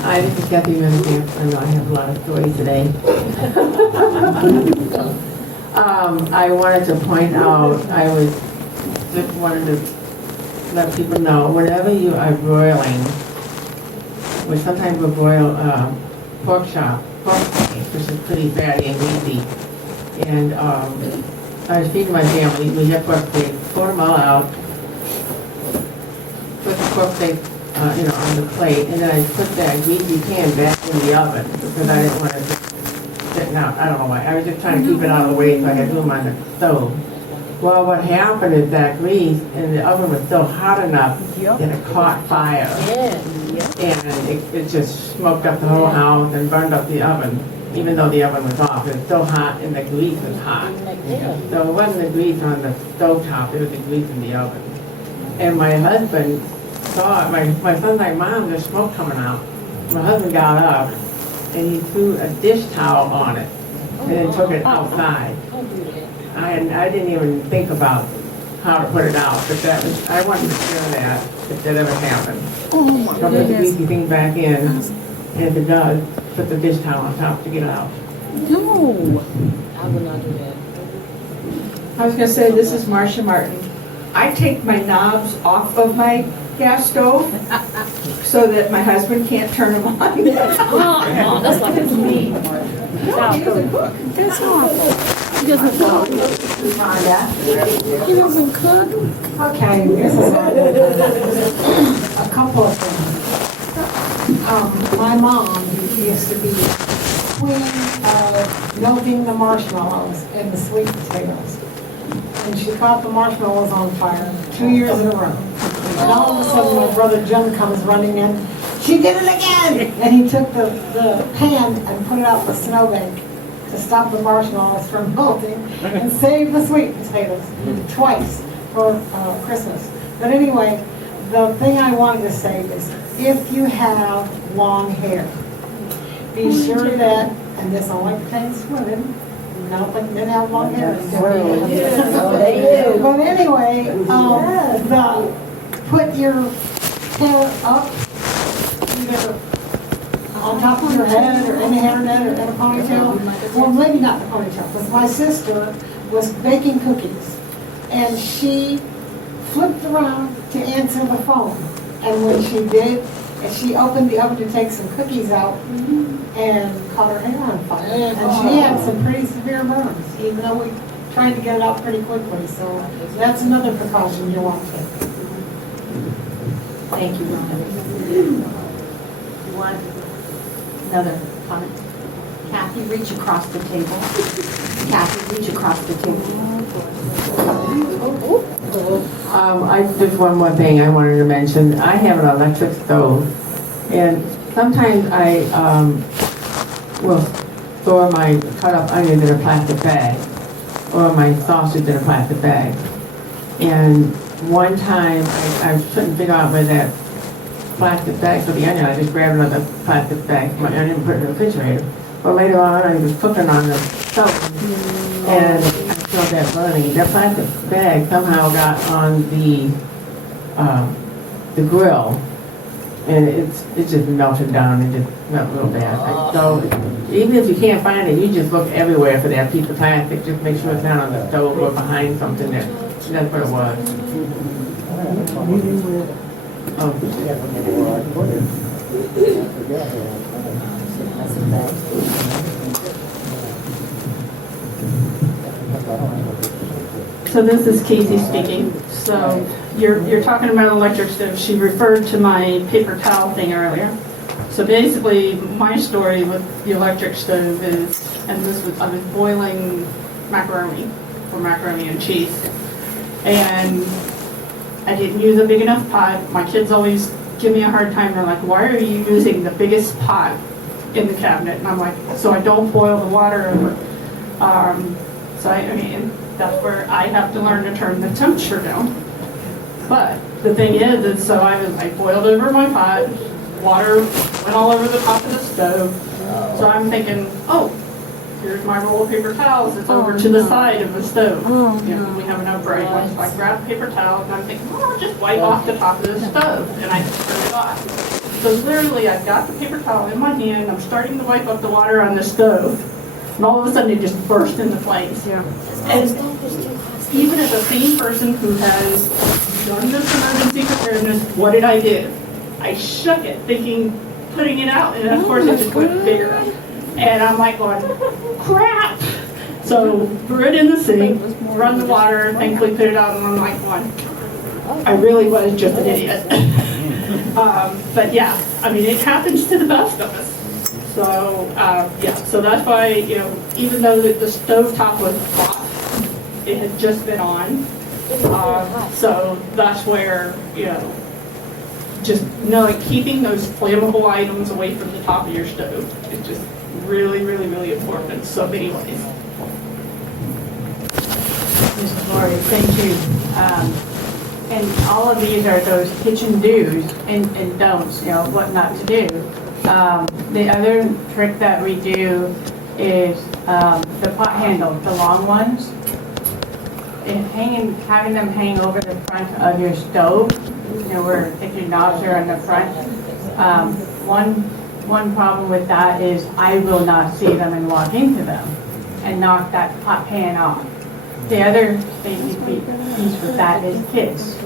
Hi, this is Kathy Mendenham. I know I have a lot of stories today. I wanted to point out, I just wanted to let people know, whenever you are broiling, we sometimes will broil pork chop, which is pretty fatty and greasy. And I was feeding my family, we had pork steak, pulled them all out, put the pork steak, on the plate, and then I put that greasy pan back in the oven because I didn't want it sitting out. I don't know why. I was just trying to keep it out of the way so I had room on the stove. Well, what happened is that grease in the oven was still hot enough that it caught fire. And it just smoked up the whole house and burned up the oven, even though the oven was off. It was still hot and the grease was hot. So it wasn't the grease on the stove top, it was the grease in the oven. And my husband saw it. My son's like, Mom, there's smoke coming out. My husband got up and he threw a dish towel on it and then took it outside. I didn't even think about how to put it out, but I wanted to share that if that ever happened. Oh my So put the greasy thing back in, and if it does, put the dish towel on top to get it out. No. I would not do that. I was gonna say, this is Marcia Martin. I take my knobs off of my gas stove so that my husband can't turn them on. Oh, that's like it's me. No, he doesn't cook. That's awful. He doesn't cook. He doesn't cook. Okay, this is a couple of things. My mom used to be queen of melting the marshmallows and the sweet potatoes. And she caught the marshmallows on fire 2 years in a row. And all of a sudden, my brother Jim comes running in. She did it again! And he took the pan and put it out the snowbank to stop the marshmallows from melting and save the sweet potatoes twice for Christmas. But anyway, the thing I wanted to say is, if you have long hair, be sure that, and this only pertains to women, not that men have long hair. But anyway, put your hair up, either on top of your head or in a hairnet or in a ponytail. Well, maybe not the ponytail, because my sister was baking cookies and she flipped around to answer the phone. And when she did, she opened the oven to take some cookies out and caught her hair on fire. And she had some pretty severe burns, even though we tried to get it out pretty quickly. So that's another precaution you want to take. Thank you, Rhonda. You want another comment? Kathy, reach across the table. Kathy, reach across the table. Just one more thing I wanted to mention. I have an electric stove, and sometimes I will store my cut up onions in a plastic bag, or my sausage in a plastic bag. And one time, I couldn't figure out where that plastic bag for the onion. I just grabbed another plastic bag for my onion and put it in the refrigerator. But later on, I was cooking on the stove, and I smelled that burning. That plastic bag somehow got on the grill, and it just melted down and just smelled real bad. So even if you can't find it, you just look everywhere for that piece of plastic. Just make sure it's not on the stove or behind something. That's what it was. So this is Casey speaking. So you're talking about electric stove. She referred to my paper towel thing earlier. So basically, my story with the electric stove is, and this was, I was boiling macaroni for macaroni and cheese, and I didn't use a big enough pot. My kids always give me a hard time. They're like, "Why are you using the biggest pot in the cabinet?" And I'm like, "So I don't boil the water over." So I mean, that's where I have to learn to turn the temperature down. But the thing is so I boiled over my pot, water went all over the top of the stove. So I'm thinking, oh, here's my roll of paper towels. It's over to the side of the stove. We have enough bright ones. So I grabbed paper towels and I'm thinking, well, I'll just wipe off the top of the stove. And I just turn it off. So literally, I've got the paper towel in my hand. I'm starting to wipe up the water on the stove. And all of a sudden, it just burst into flames. And even as a sane person who has done this emergency preparedness, what did I do? I shook it, thinking putting it out, and of course it just went bigger. And I'm like going, crap! So threw it in the sink, run the water, thankfully put it out, and I'm like going, I really was just an idiot. But yeah, I mean, it happens to the best of us. So, yeah, so that's why, even though the stovetop was hot, it had just been on. So that's where, just knowing, keeping those flammable items away from the top of your stove is just really, really, really important in so many ways. Mrs. Lori, thank you. And all of these are those kitchen do's and don'ts, what not to do. The other trick that we do is the pot handle, the long ones. Having them hang over the front of your stove, where if your knobs are on the front. One problem with that is I will not see them and walk into them and knock that pot pan off. The other safety piece with that is kids.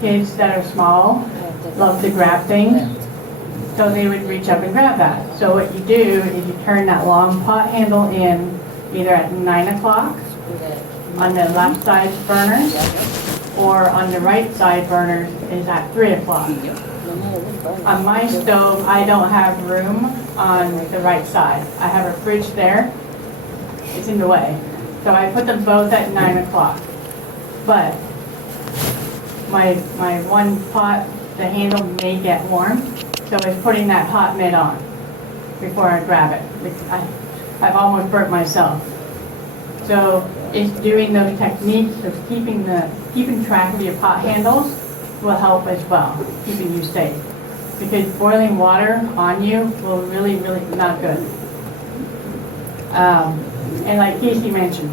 Kids that are small love to grab things, so they would reach up and grab that. So what you do is you turn that long pot handle in either at 9 o'clock on the left side burners, or on the right side burners is at 3 o'clock. On my stove, I don't have room on the right side. I have a fridge there. It's in the way. So I put them both at 9 o'clock. But my one pot, the handle may get warm, so it's putting that hot mitt on before I grab it. I've almost burnt myself. So it's doing those techniques of keeping track of your pot handles will help as well, keeping you safe. Because boiling water on you will really, really not good. And like Casey mentioned,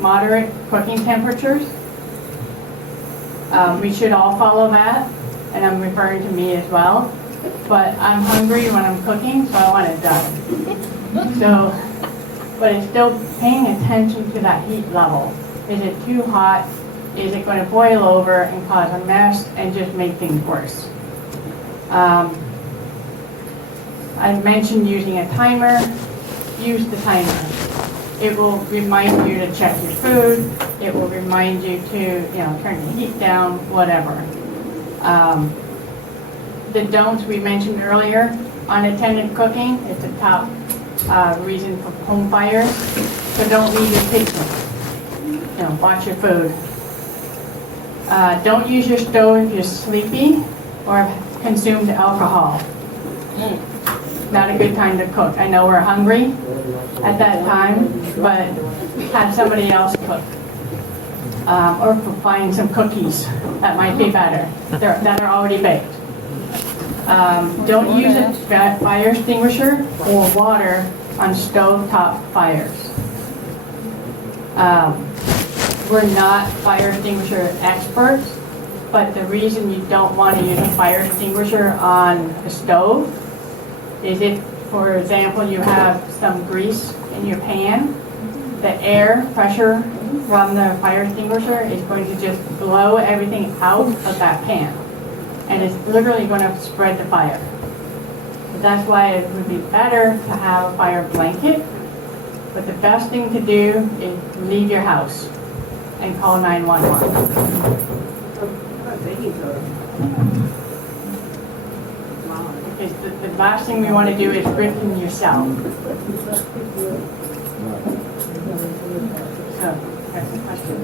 moderate cooking temperatures. We should all follow that, and I'm referring to me as well. But I'm hungry when I'm cooking, so I want it done. But it's still paying attention to that heat level. Is it too hot? Is it going to boil over and cause a mess and just make things worse? I mentioned using a timer. Use the timer. It will remind you to check your food. It will remind you to, turn the heat down, whatever. The don'ts we mentioned earlier, unattended cooking is the top reason for home fires. So don't leave your kitchen. Watch your food. Don't use your stove if you're sleepy or have consumed alcohol. Not a good time to cook. I know we're hungry at that time, but have somebody else cook. Or find some cookies that might be better, that are already baked. Don't use a fire extinguisher or water on stovetop fires. We're not fire extinguisher experts, but the reason you don't want to use a fire extinguisher on a stove is if, for example, you have some grease in your pan, the air pressure from the fire extinguisher is going to just blow everything out of that pan. And it's literally going to spread the fire. So that's why it would be better to have a fire blanket. But the best thing to do is leave your house and call 911. Because the last thing we want to do is rip in yourself. So, that's the question.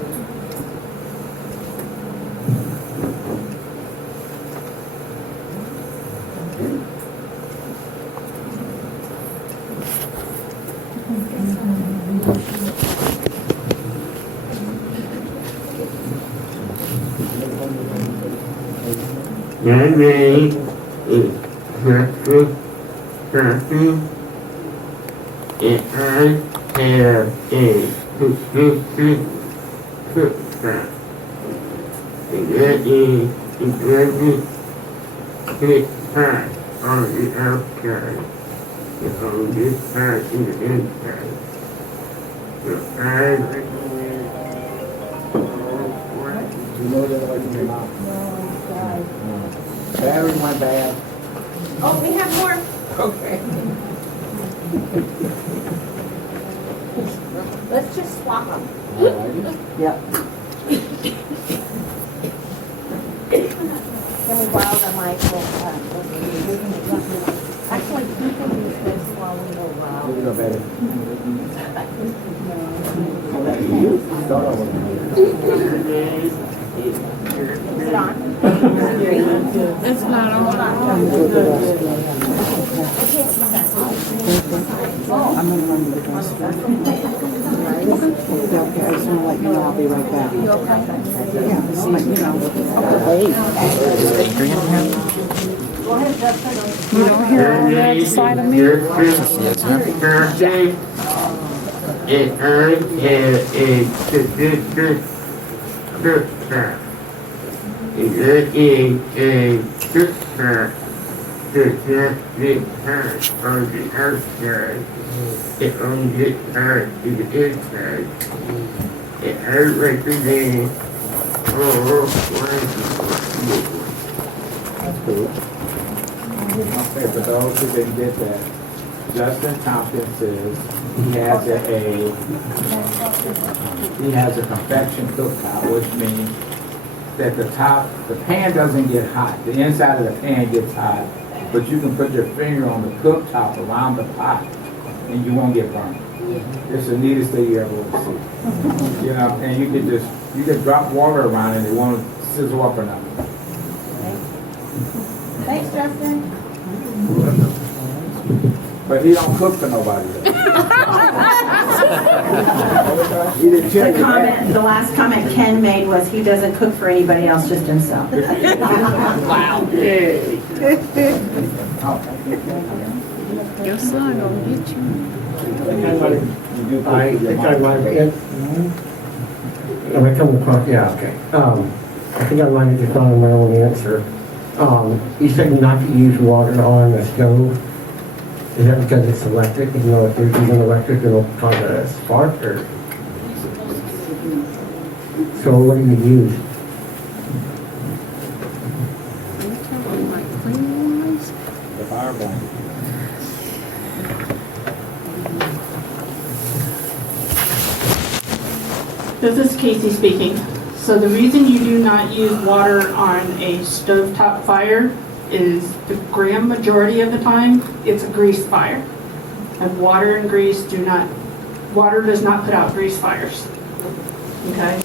My name is Patrick Duffy, and I have a consistent cooktop. And that is the doesn't get hot on the outside, and on this part in the inside. So I recommend Battery went bad. Oh, we have more. Okay. Let's just swap them. Yep. Can we borrow the mic? Actually, you can use this while we go around. Here we go, baby. Is it on? It's not on. I'm gonna run to the grocery. Okay, I just wanna let you know I'll be right back. Yeah, just let you know. You don't hear on the other side of me? It hurt right through there. That's cool. Okay, for those who didn't get that, Justin Tompkins says he has a convection cooktop, which means that the pan doesn't get hot. The inside of the pan gets hot, but you can put your finger on the cooktop around the pot and you won't get burned. It's the neatest thing you ever will see. You know, and you can drop water around it and it won't sizzle up or nothing. Thanks, Justin. But he don't cook for nobody. The last comment Ken made was he doesn't cook for anybody else, just himself. Wow. Your son gonna get you. I think I might have, am I coming across, yeah, okay. I think I might have just found my own answer. You said not to use water on the stove. Is that because it's electric? You know, if you're using electric, it'll cause a spark or? So what do you use? The fire blanket. This is Casey speaking. So the reason you do not use water on a stovetop fire is the grand majority of the time, it's a grease fire. And water and grease water does not put out grease fires. Okay?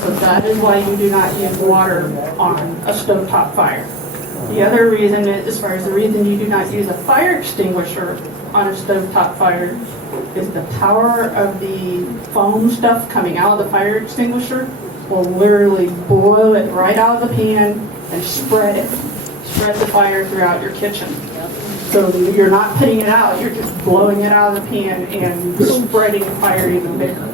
So that is why you do not use water on a stovetop fire. The other reason, as far as the reason you do not use a fire extinguisher on a stovetop fire, is the power of the foam stuff coming out of the fire extinguisher will literally boil it right out of the pan and spread the fire throughout your kitchen. So you're not putting it out, you're just blowing it out of the pan and spreading the fire even bigger.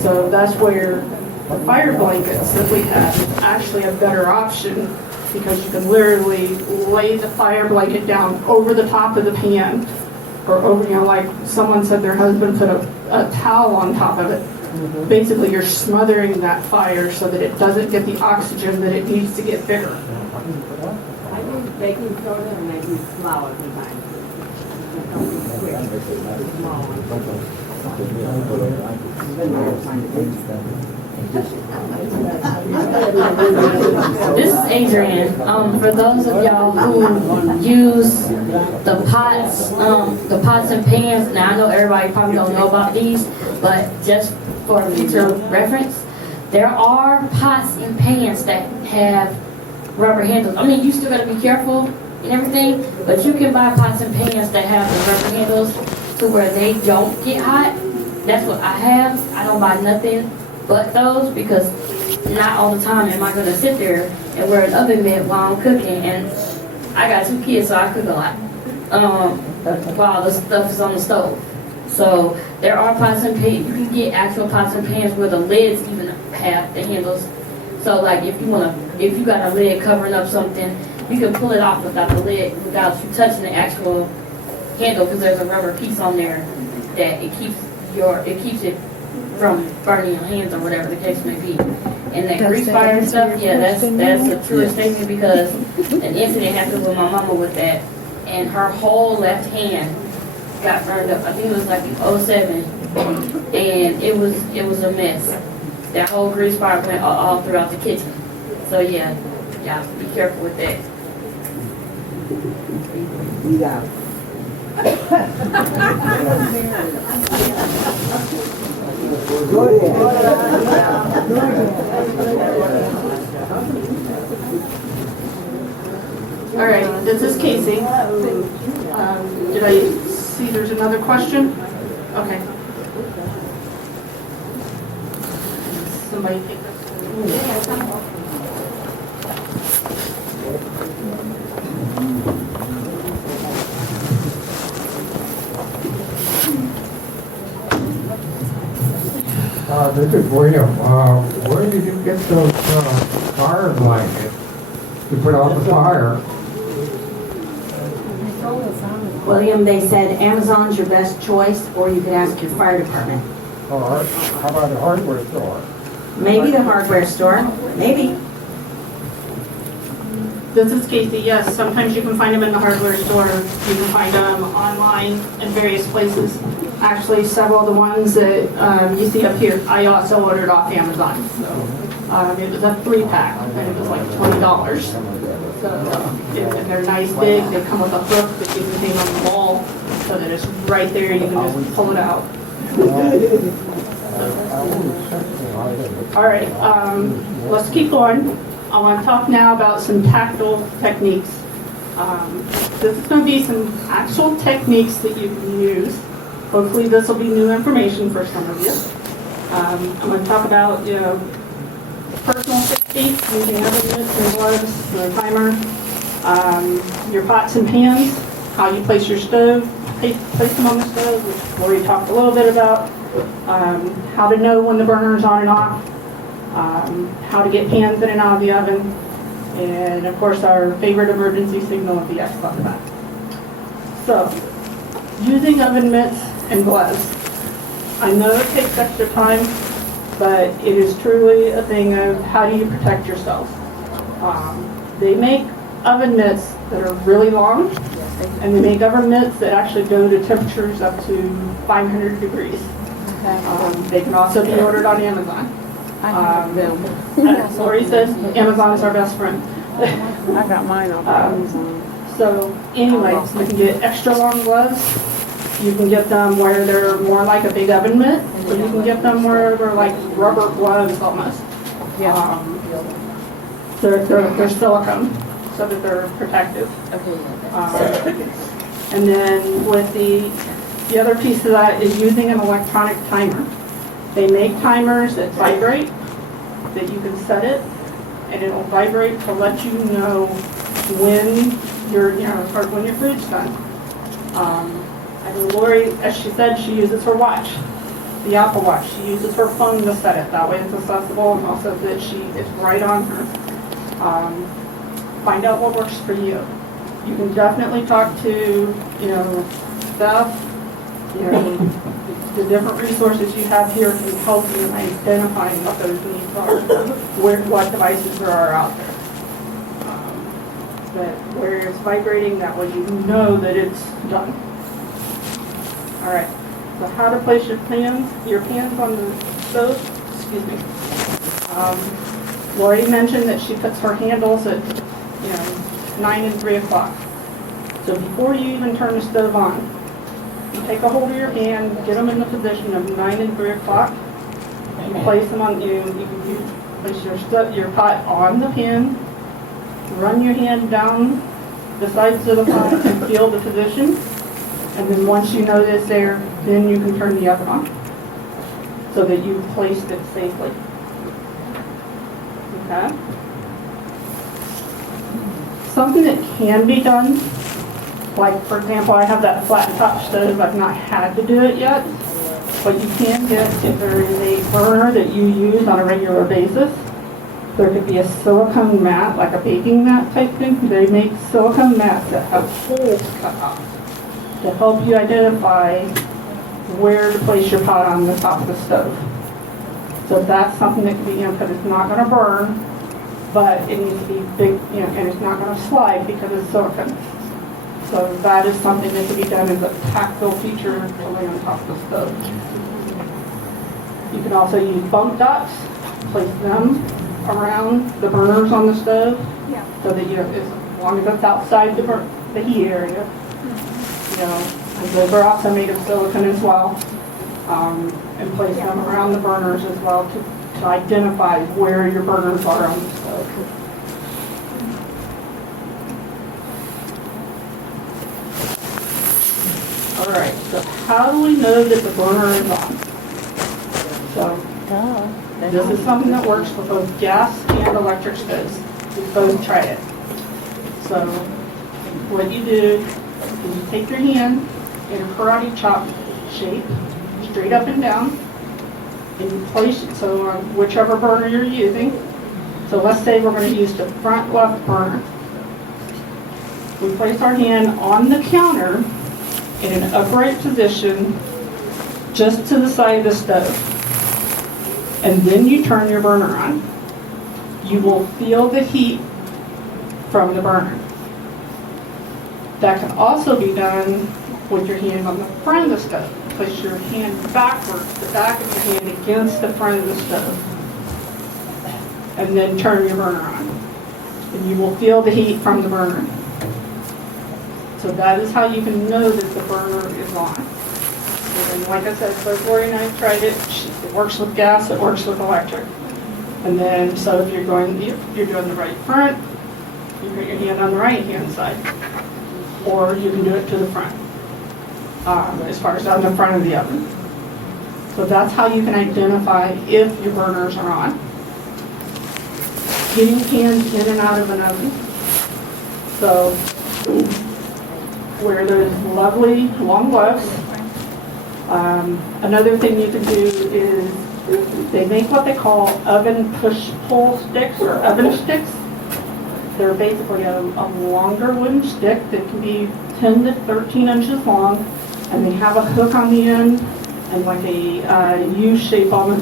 So that's where the fire blankets that we have is actually a better option, because you can literally lay the fire blanket down over the top of the pan, or over, like someone said their husband put a towel on top of it. Basically, you're smothering that fire so that it doesn't get the oxygen that it needs to get bigger. I do baking soda and I do flour sometimes. This is Adrian. For those of y'all who use the pots and pans, now I know everybody probably don't know about these, but just for future reference, there are pots and pans that have rubber handles. I mean, you still gotta be careful and everything, but you can buy pots and pans that have the rubber handles to where they don't get hot. That's what I have. I don't buy nothing but those, because not all the time am I gonna sit there and wear an oven mitt while I'm cooking, and I got 2 kids, so I cook a lot while the stuff is on the stove. So there are pots and pans. You can get actual pots and pans where the lids even have the handles. So like if you got a lid covering up something, you can pull it off without the lid, without you touching the actual handle, because there's a rubber piece on there that it keeps it from burning your hands or whatever the case may be. And that grease fire and stuff, yeah, that's the truest statement, because an incident happened with my mama with that, and her whole left hand got burned up. I think it was like in '07, and it was a mess. That whole grease fire went all throughout the kitchen. So yeah, be careful with that. You got it. Go All right, this is Casey. Did I see there's another question? Okay. Somebody take this. This is William. Where did you get those fire blankets to put out the fire? William, they said Amazon's your best choice, or you could ask your fire department. Or how about the hardware store? Maybe the hardware store, maybe. This is Casey. Yes, sometimes you can find them in the hardware store. You can find them online in various places. Actually, several of the ones that you see up here, I also ordered off Amazon. So it was a 3-pack, and it was like $20. So and they're nice big. They come with a hook that you can hang on the wall, so that it's right there. You can just pull it out. All right, let's keep going. I want to talk now about some tactile techniques. This is going to be some actual techniques that you can use. Hopefully this will be new information for some of you. I'm going to talk about, personal safety, using oven mitts and gloves, your timer, your pots and pans, how you place your stove, place them on the stove, which Lori talked a little bit about, how to know when the burner is on and off, how to get pans in and out of the oven, and of course our favorite emergency signal of the X on the back. So, using oven mitts and gloves. I know it takes extra time, but it is truly a thing of how do you protect yourself. They make oven mitts that are really long, and they make oven mitts that actually go to temperatures up to 500 degrees. They can also be ordered on Amazon. As Lori says, Amazon is our best friend. I got mine off Amazon. So anyway, you can get extra long gloves. You can get them where they're more like a big oven mitt, or you can get them where they're like rubber gloves almost. They're silicone, so that they're protective. And then with the other piece of that is using an electronic timer. They make timers that vibrate, that you can set it, and it'll vibrate to let you know when when your food's done. I know Lori, as she said, she uses her watch, the Apple Watch. She uses her phone to set it. That way it's accessible, and also that it's right on her. Find out what works for you. You can definitely talk to, Beth, the different resources you have here can help you in identifying what those needs are, what devices there are out there. But where it's vibrating, that way you know that it's done. All right, so how to place your pans on the stove, excuse me. Lori mentioned that she puts her handles at, 9 and 3 o'clock. So before you even turn the stove on, you take a hold of your hand, get them in the position of 9 and 3 o'clock. You place them on, you place your pot on the pan, run your hand down the sides of the pot and feel the position. And then once you know it's there, then you can turn the oven on so that you've placed it safely. Okay? Something that can be done, like for example, I have that flat top stove. I've not had to do it yet, but you can get, if there is a burner that you use on a regular basis, there could be a silicone mat, like a baking mat type thing. They make silicone mats that have holes cut off to help you identify where to place your pot on the top of the stove. So that's something that can be because it's not going to burn, but it needs to be big, and it's not going to slide because it's silicone. So that is something that can be done as a tactile feature to lay on top of the stove. You can also use bump ducts, place them around the burners on the stove, so that as long as it's outside the heat area, and those are also made of silicone as well, and place them around the burners as well to identify where your burners are on the stove. All right, so how do we know that the burner is on? So this is something that works for both gas and electric stoves. We've both tried it. So what you do is you take your hand in a karate chop shape, straight up and down, and you place it so on whichever burner you're using. So let's say we're going to use the front left burner. We place our hand on the counter in an upright position just to the side of the stove. And then you turn your burner on. You will feel the heat from the burner. That can also be done with your hand on the front of the stove. Place your hand backwards, the back of your hand against the front of the stove. And then turn your burner on. And you will feel the heat from the burner. So that is how you can know that the burner is on. And like I said, both Lori and I tried it. It works with gas, it works with electric. And then, so if you're doing the right front, you put your hand on the right hand side. Or you can do it to the front, as far as on the front of the oven. So that's how you can identify if your burners are on. Getting hands in and out of an oven. So wear those lovely long gloves. Another thing you can do is they make what they call oven push-pull sticks or oven sticks. They're basically a longer wooden stick that can be 10 to 13 inches long, and they have a hook on the end and like a U shape on the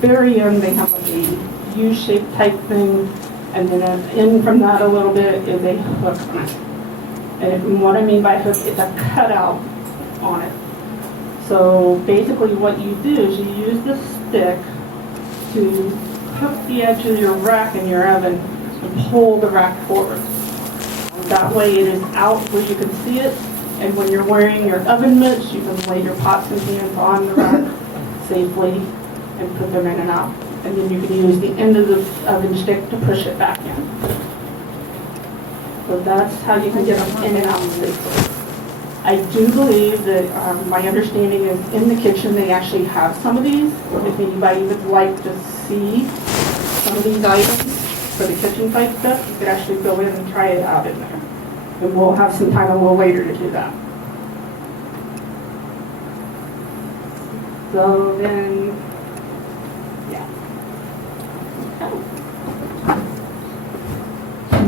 very end. They have like a U shape type thing, and then in from that a little bit is a hook on it. And what I mean by hook, it's a cutout on it. So basically what you do is you use the stick to hook the edge of your rack in your oven and pull the rack forward. That way it is out where you can see it, and when you're wearing your oven mitts, you can lay your pots and pans on the rack safely and put them in and out. And then you can use the end of the oven stick to push it back in. So that's how you can get them in and out safely. I do believe that my understanding is in the kitchen they actually have some of these. If anybody would like to see some of these items for the kitchen type stuff, you could actually go in and try it out in there. And we'll have some time a little later to do that. So then, yeah.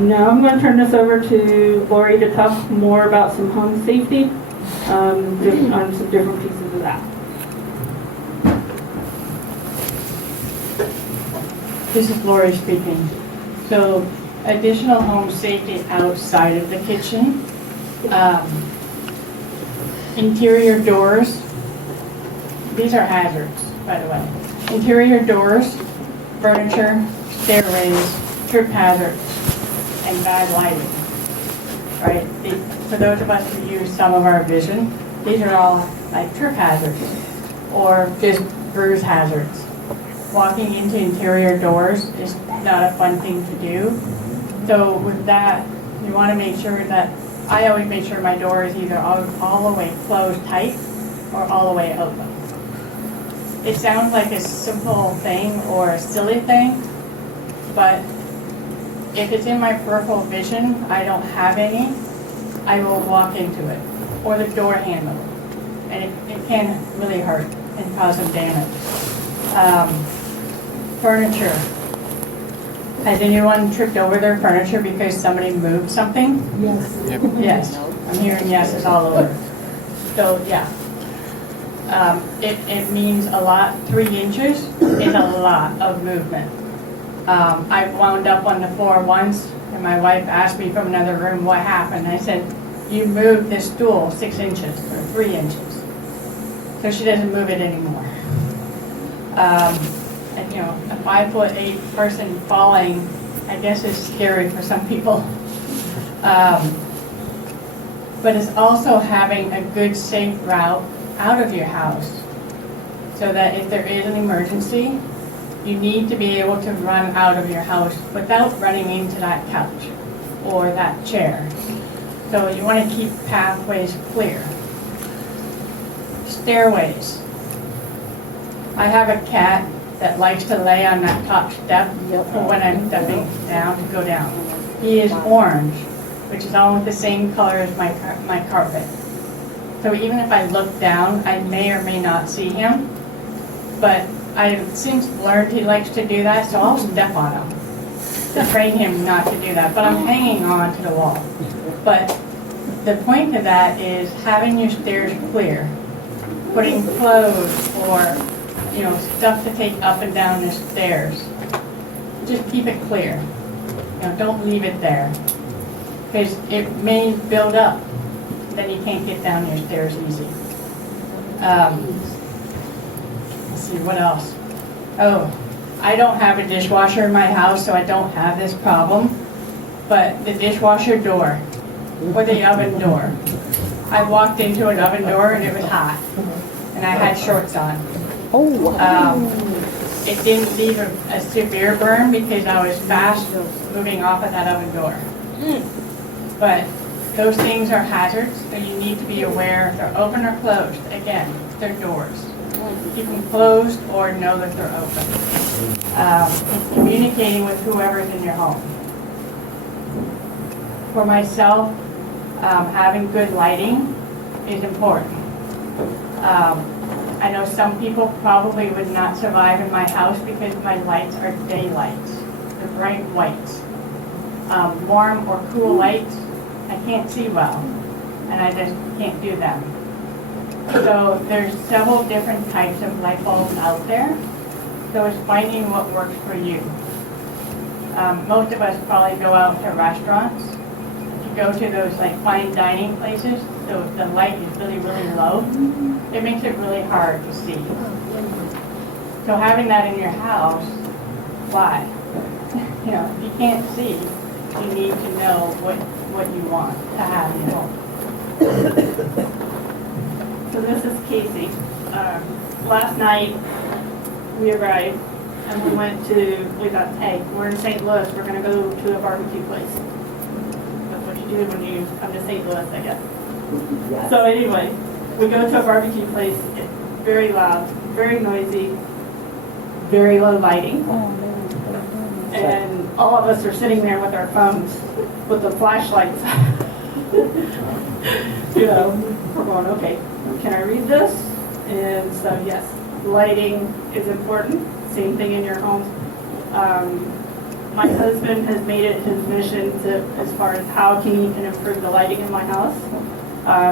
Now I'm going to turn this over to Lori to talk more about some home safety, just on some different pieces of that. This is Lori speaking. So additional home safety outside of the kitchen. Interior doors. These are hazards, by the way. Interior doors, furniture, stairways, trip hazards, and bad lighting. Right? For those of us who use some of our vision, these are all like trip hazards or just bruise hazards. Walking into interior doors is not a fun thing to do. So with that, you want to make sure that, I always make sure my door is either all the way closed tight or all the way open. It sounds like a simple thing or a silly thing, but if it's in my peripheral vision, I don't have any, I will walk into it, or the door handle, and it can really hurt and cause some damage. Furniture. Has anyone tripped over their furniture because somebody moved something? Yes. Yep. Yes, I'm hearing yeses all over. So, yeah. It means a lot. 3 inches is a lot of movement. I wound up on the floor once And my wife asked me from another room what happened. I said, you moved this stool 6 inches or 3 inches. So she doesn't move it anymore. And you know, a 5'8" person falling, I guess is scary for some people. But it's also having a good, safe route out of your house so that if there is an emergency, you need to be able to run out of your house without running into that couch or that chair. So you want to keep pathways clear. Stairways. I have a cat that likes to lay on that top step for when I'm stepping down to go down. He is orange, which is almost the same color as my carpet. So even if I look down, I may or may not see him, but I've since learned he likes to do that, so I'll step on him to train him not to do that, but I'm hanging on to the wall. But the point of that is having your stairs clear, putting clothes or stuff to take up and down the stairs. Just keep it clear. Don't leave it there, because it may build up. Then you can't get down your stairs easy. Let's see, what else? Oh, I don't have a dishwasher in my house, so I don't have this problem. But the dishwasher door or the oven door. I walked into an oven door and it was hot, and I had shorts on. It didn't leave a severe burn because I was fast moving off of that oven door. But those things are hazards, so you need to be aware if they're open or closed. Again, they're doors. Keep them closed or know that they're open. Communicating with whoever's in your home. For myself, having good lighting is important. I know some people probably would not survive in my house because my lights are daylights. They're bright whites. Warm or cool lights, I can't see well, and I just can't do them. So there's several different types of light bulbs out there, so it's finding what works for you. Most of us probably go out to restaurants. If you go to those fine dining places, so if the light is really, really low, it makes it really hard to see. So having that in your house, why? If you can't see, you need to know what you want to have in your home. So this is Casey. Last night, we arrived and we thought, hey, we're in St. Louis, we're gonna go to a barbecue place. That's what you do when you come to St. Louis, I guess. Yes. So anyway, we go to a barbecue place, it's very loud, very noisy, very low lighting. And all of us are sitting there with our phones, with the flashlights. We're going, okay, can I read this? And so yes, lighting is important. Same thing in your home. My husband has made it his mission to, as far as how he can improve the lighting in my house.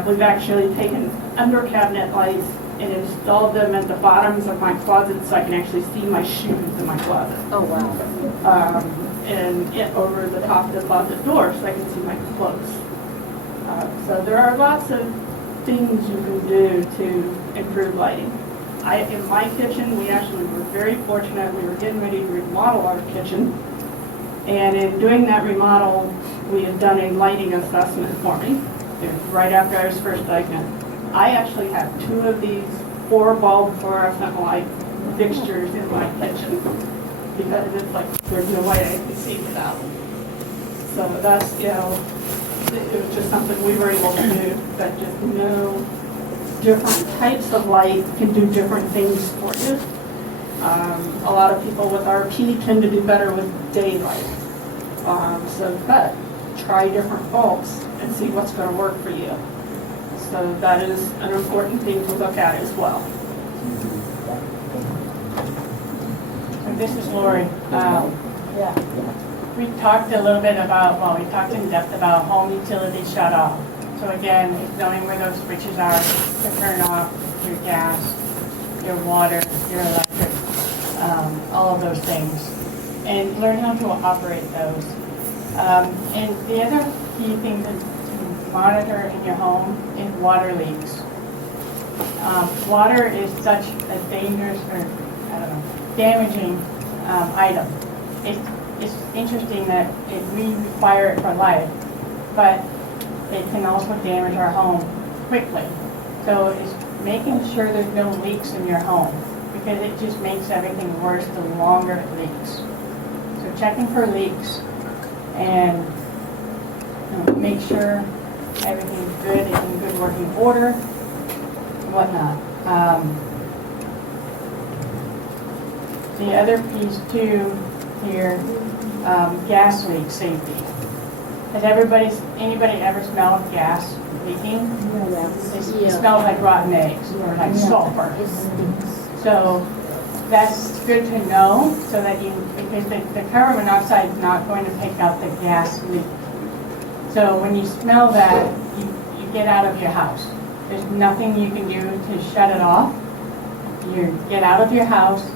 We've actually taken under cabinet lights and installed them at the bottoms of my closet so I can actually see my shoes in my closet. Oh, wow. And over the top of the closet door so I can see my clothes. So there are lots of things you can do to improve lighting. In my kitchen, we actually were very fortunate. We were getting ready to remodel our kitchen. And in doing that remodel, we had done a lighting assessment for me. It was right after I was first diagnosed. I actually have 2 of these 4-bulb fluorescent light fixtures in my kitchen because it's there's no way I can see without. So that's, it was just something we were able to do, that just know different types of light can do different things for you. A lot of people with RP tend to do better with daylight. But try different bulbs and see what's going to work for you. So that is an important thing to look at as well. And this is Lori. We talked a little bit about, we talked in depth about home utility shut off. So again, knowing where those switches are to turn off your gas, your water, your electric, all of those things. And learn how to operate those. And the other key thing to monitor in your home is water leaks. Water is such a dangerous, or I don't know, damaging item. It's interesting that we require it for life, but it can also damage our home quickly. So it's making sure there's no leaks in your home, because it just makes everything worse the longer it leaks. So checking for leaks and make sure everything's good, it's in good working order, whatnot. The other piece too here, gas leak safety. Has anybody ever smelled gas leaking? It smells like rotten eggs or like sulfur. So that's good to know, so that because the carbon monoxide is not going to pick out the gas leak. So when you smell that, you get out of your house. There's nothing you can do to shut it off. You get out of your house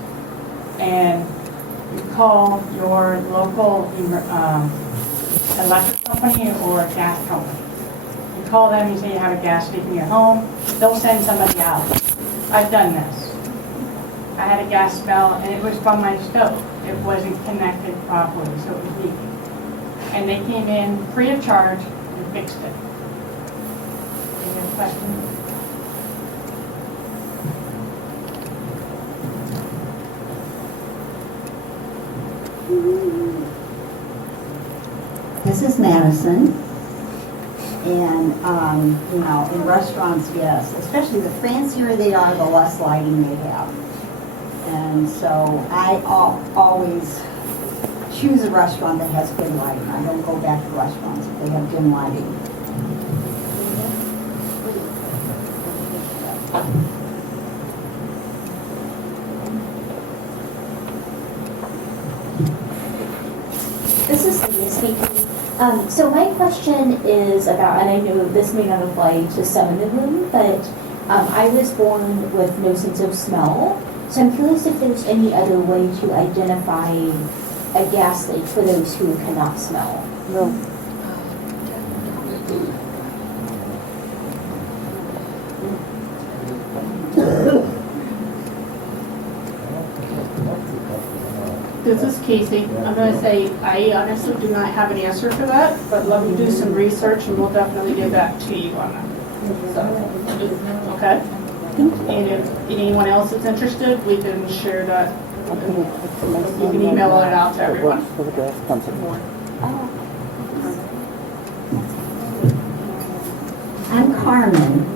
and you call your local electric company or gas company. You call them, you say you have a gas leak in your home, they'll send somebody out. I've done this. I had a gas smell and it was from my stove. It wasn't connected properly, so it was leaking. And they came in free of charge and fixed it. Any other questions? This is Madison. And, in restaurants, yes, especially the fancier they are, the less lighting they have. And so I always choose a restaurant that has good lighting. I don't go back to restaurants if they have dim lighting. This is Leah speaking. So my question is about, and I know this may not apply to some in the room, but I was born with no sense of smell. So I'm curious if there's any other way to identify a gas leak for those who cannot smell. No. This is Casey. I'm going to say I honestly do not have an answer for that, but let me do some research and we'll definitely get back to you on that. So, okay? And if anyone else is interested, we can share that. You can email it out to everyone. I'm Carmen.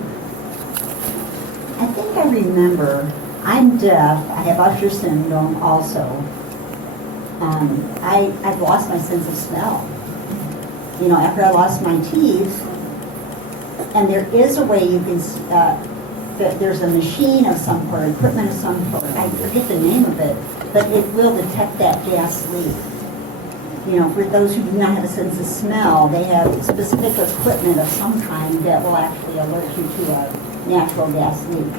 I think I remember, I'm deaf, I have Usher syndrome also. I've lost my sense of smell. You know, after I lost my teeth, and there is a way you can, there's a machine of some sort, equipment of some sort, I forget the name of it, but it will detect that gas leak. You know, for those who do not have a sense of smell, they have specific equipment of some kind that will actually alert you to a natural gas leak.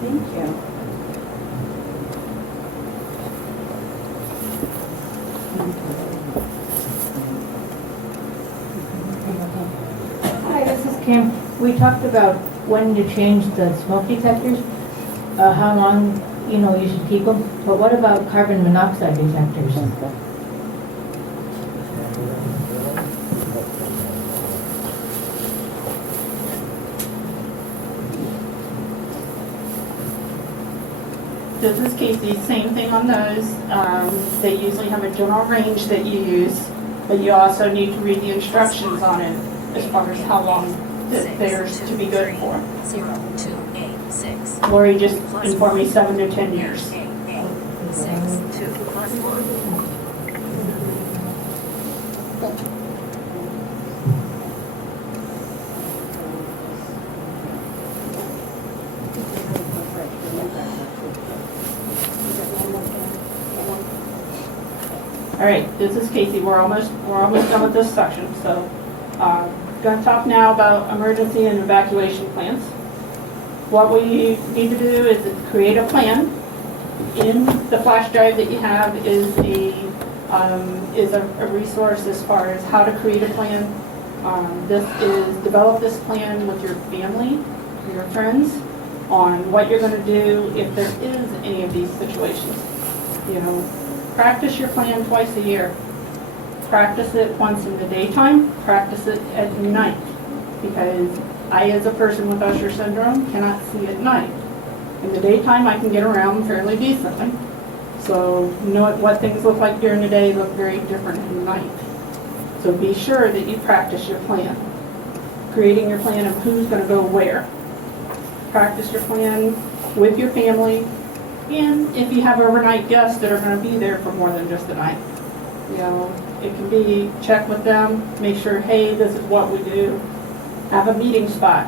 Thank you. Hi, this is Kim. We talked about when to change the smoke detectors, how long, you should keep them. But what about carbon monoxide detectors? This is Casey. Same thing on those. They usually have a general range that you use, but you also need to read the instructions on it as far as how long they're to be good for. 0286. Lori just informed me 7 to 10 years. All right, this is Casey. We're almost done with this section. So, going to talk now about emergency and evacuation plans. What we need to do is create a plan In the flash drive that you have is a resource as far as how to create a plan. This is develop this plan with your family, your friends, on what you're going to do if there is any of these situations. You know, practice your plan twice a year. Practice it once in the daytime, practice it at night, because I, as a person with Usher syndrome, cannot see at night. In the daytime, I can get around fairly decently. So know what things look like during the day look very different at night. So be sure that you practice your plan. Creating your plan of who's going to go where. Practice your plan with your family, and if you have overnight guests that are going to be there for more than just a night. You know, it can be check with them, make sure, hey, this is what we do. Have a meeting spot,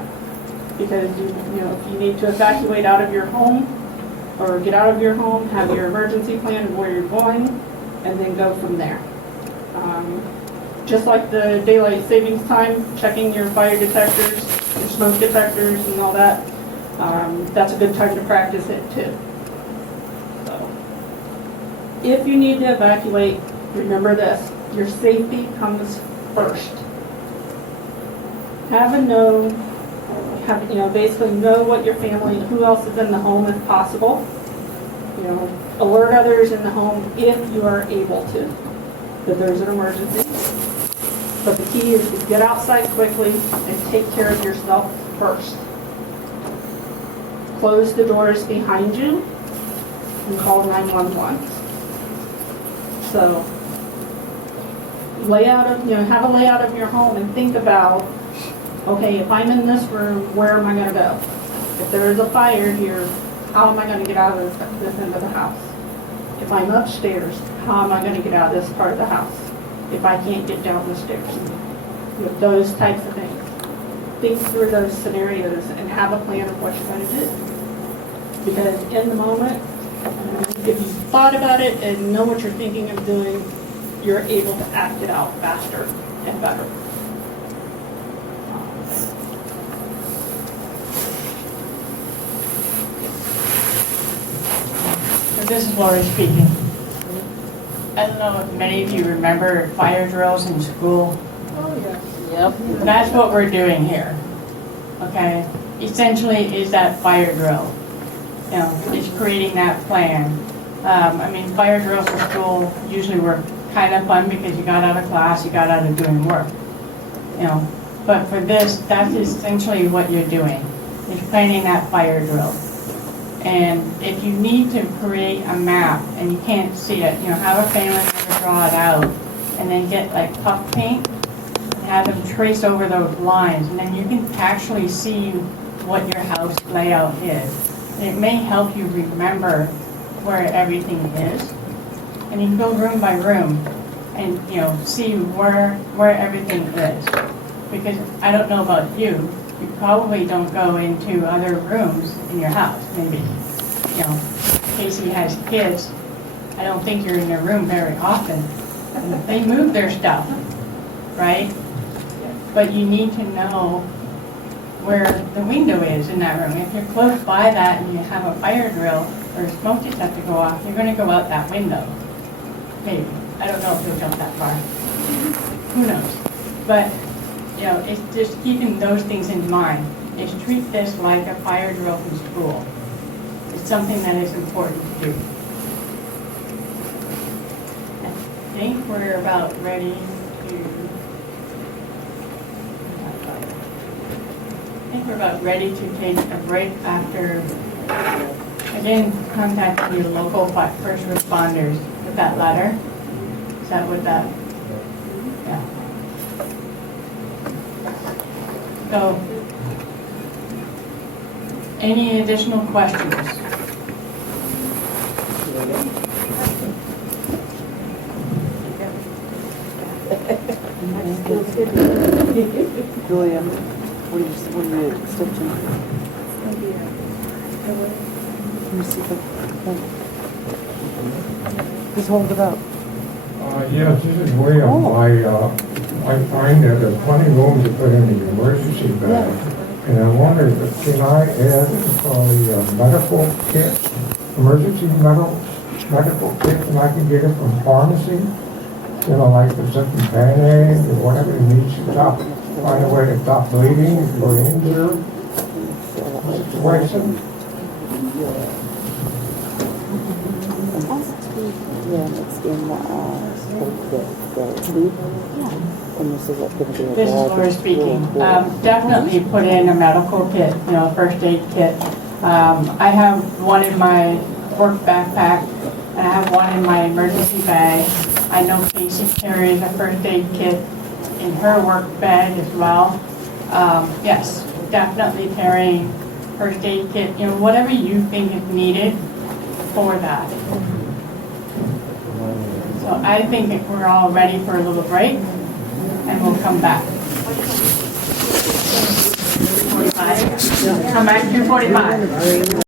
because you know, if you need to evacuate out of your home or get out of your home, have your emergency plan of where you're going, and then go from there. Just like the daylight savings time, checking your fire detectors, your smoke detectors, and all that. That's a good time to practice it too. So, if you need to evacuate, remember this: your safety comes first. Basically know what your family, who else is in the home if possible. You know, alert others in the home if you are able to, that there's an emergency. But the key is to get outside quickly and take care of yourself first. Close the doors behind you and call 911. So, have a layout of your home and think about, okay, if I'm in this room, where am I going to go? If there is a fire here, how am I going to get out of this end of the house? If I'm upstairs, how am I going to get out of this part of the house? If I can't get down the stairs? With those types of things. Think through those scenarios and have a plan of what you're going to do. Because in the moment, if you thought about it and know what you're thinking of doing, you're able to act it out faster and better. This is Lori speaking. I don't know if many of you remember fire drills in school. Oh, yes. Yep. That's what we're doing here. Okay? Essentially is that fire drill. You know, it's creating that plan. Fire drills in school usually were kind of fun because you got out of class, you got out of doing work. You know, but for this, that's essentially what you're doing. Is planning that fire drill. And if you need to create a map and you can't see it, have a family member draw it out and then get like puff paint and have them trace over those lines, and then you can actually see what your house layout is. And it may help you remember where everything is. And you can go room by room and see where everything is. Because I don't know about you, you probably don't go into other rooms in your house. Maybe, Casey has kids. I don't think you're in their room very often. And they move their stuff, right? But you need to know where the window is in that room. If you're close by that and you have a fire drill or a smoke detector go off, you're going to go out that window. Maybe. I don't know if you'll jump that far. Who knows? But it's just keeping those things in mind. Is treat this like a fire drill from school. It's something that is important to do. I think we're about ready to take a break after, again, contacting your local first responders with that letter. Is that what that? Yeah. So, any additional questions? Julia, what are you stitching? Let me see just hold it up. Yes, this is William. I find that there's plenty of room to put in the emergency bag. And I wonder, can I add a medical kit emergency medical kit, and I can get it from pharmacy. You know, like for something Band-Aid or whatever it needs to stop, find a way to stop bleeding or injured situation. This is Laura speaking. Definitely put in a medical kit, you know, a first aid kit. I have one in my work backpack, and I have one in my emergency bag. I know Casey carries a first aid kit in her work bag as well. Yes, definitely carrying first aid kit, you know, whatever you think is needed for that. So I think that we're all ready for a little break, and we'll come back. 45. Come back to 45.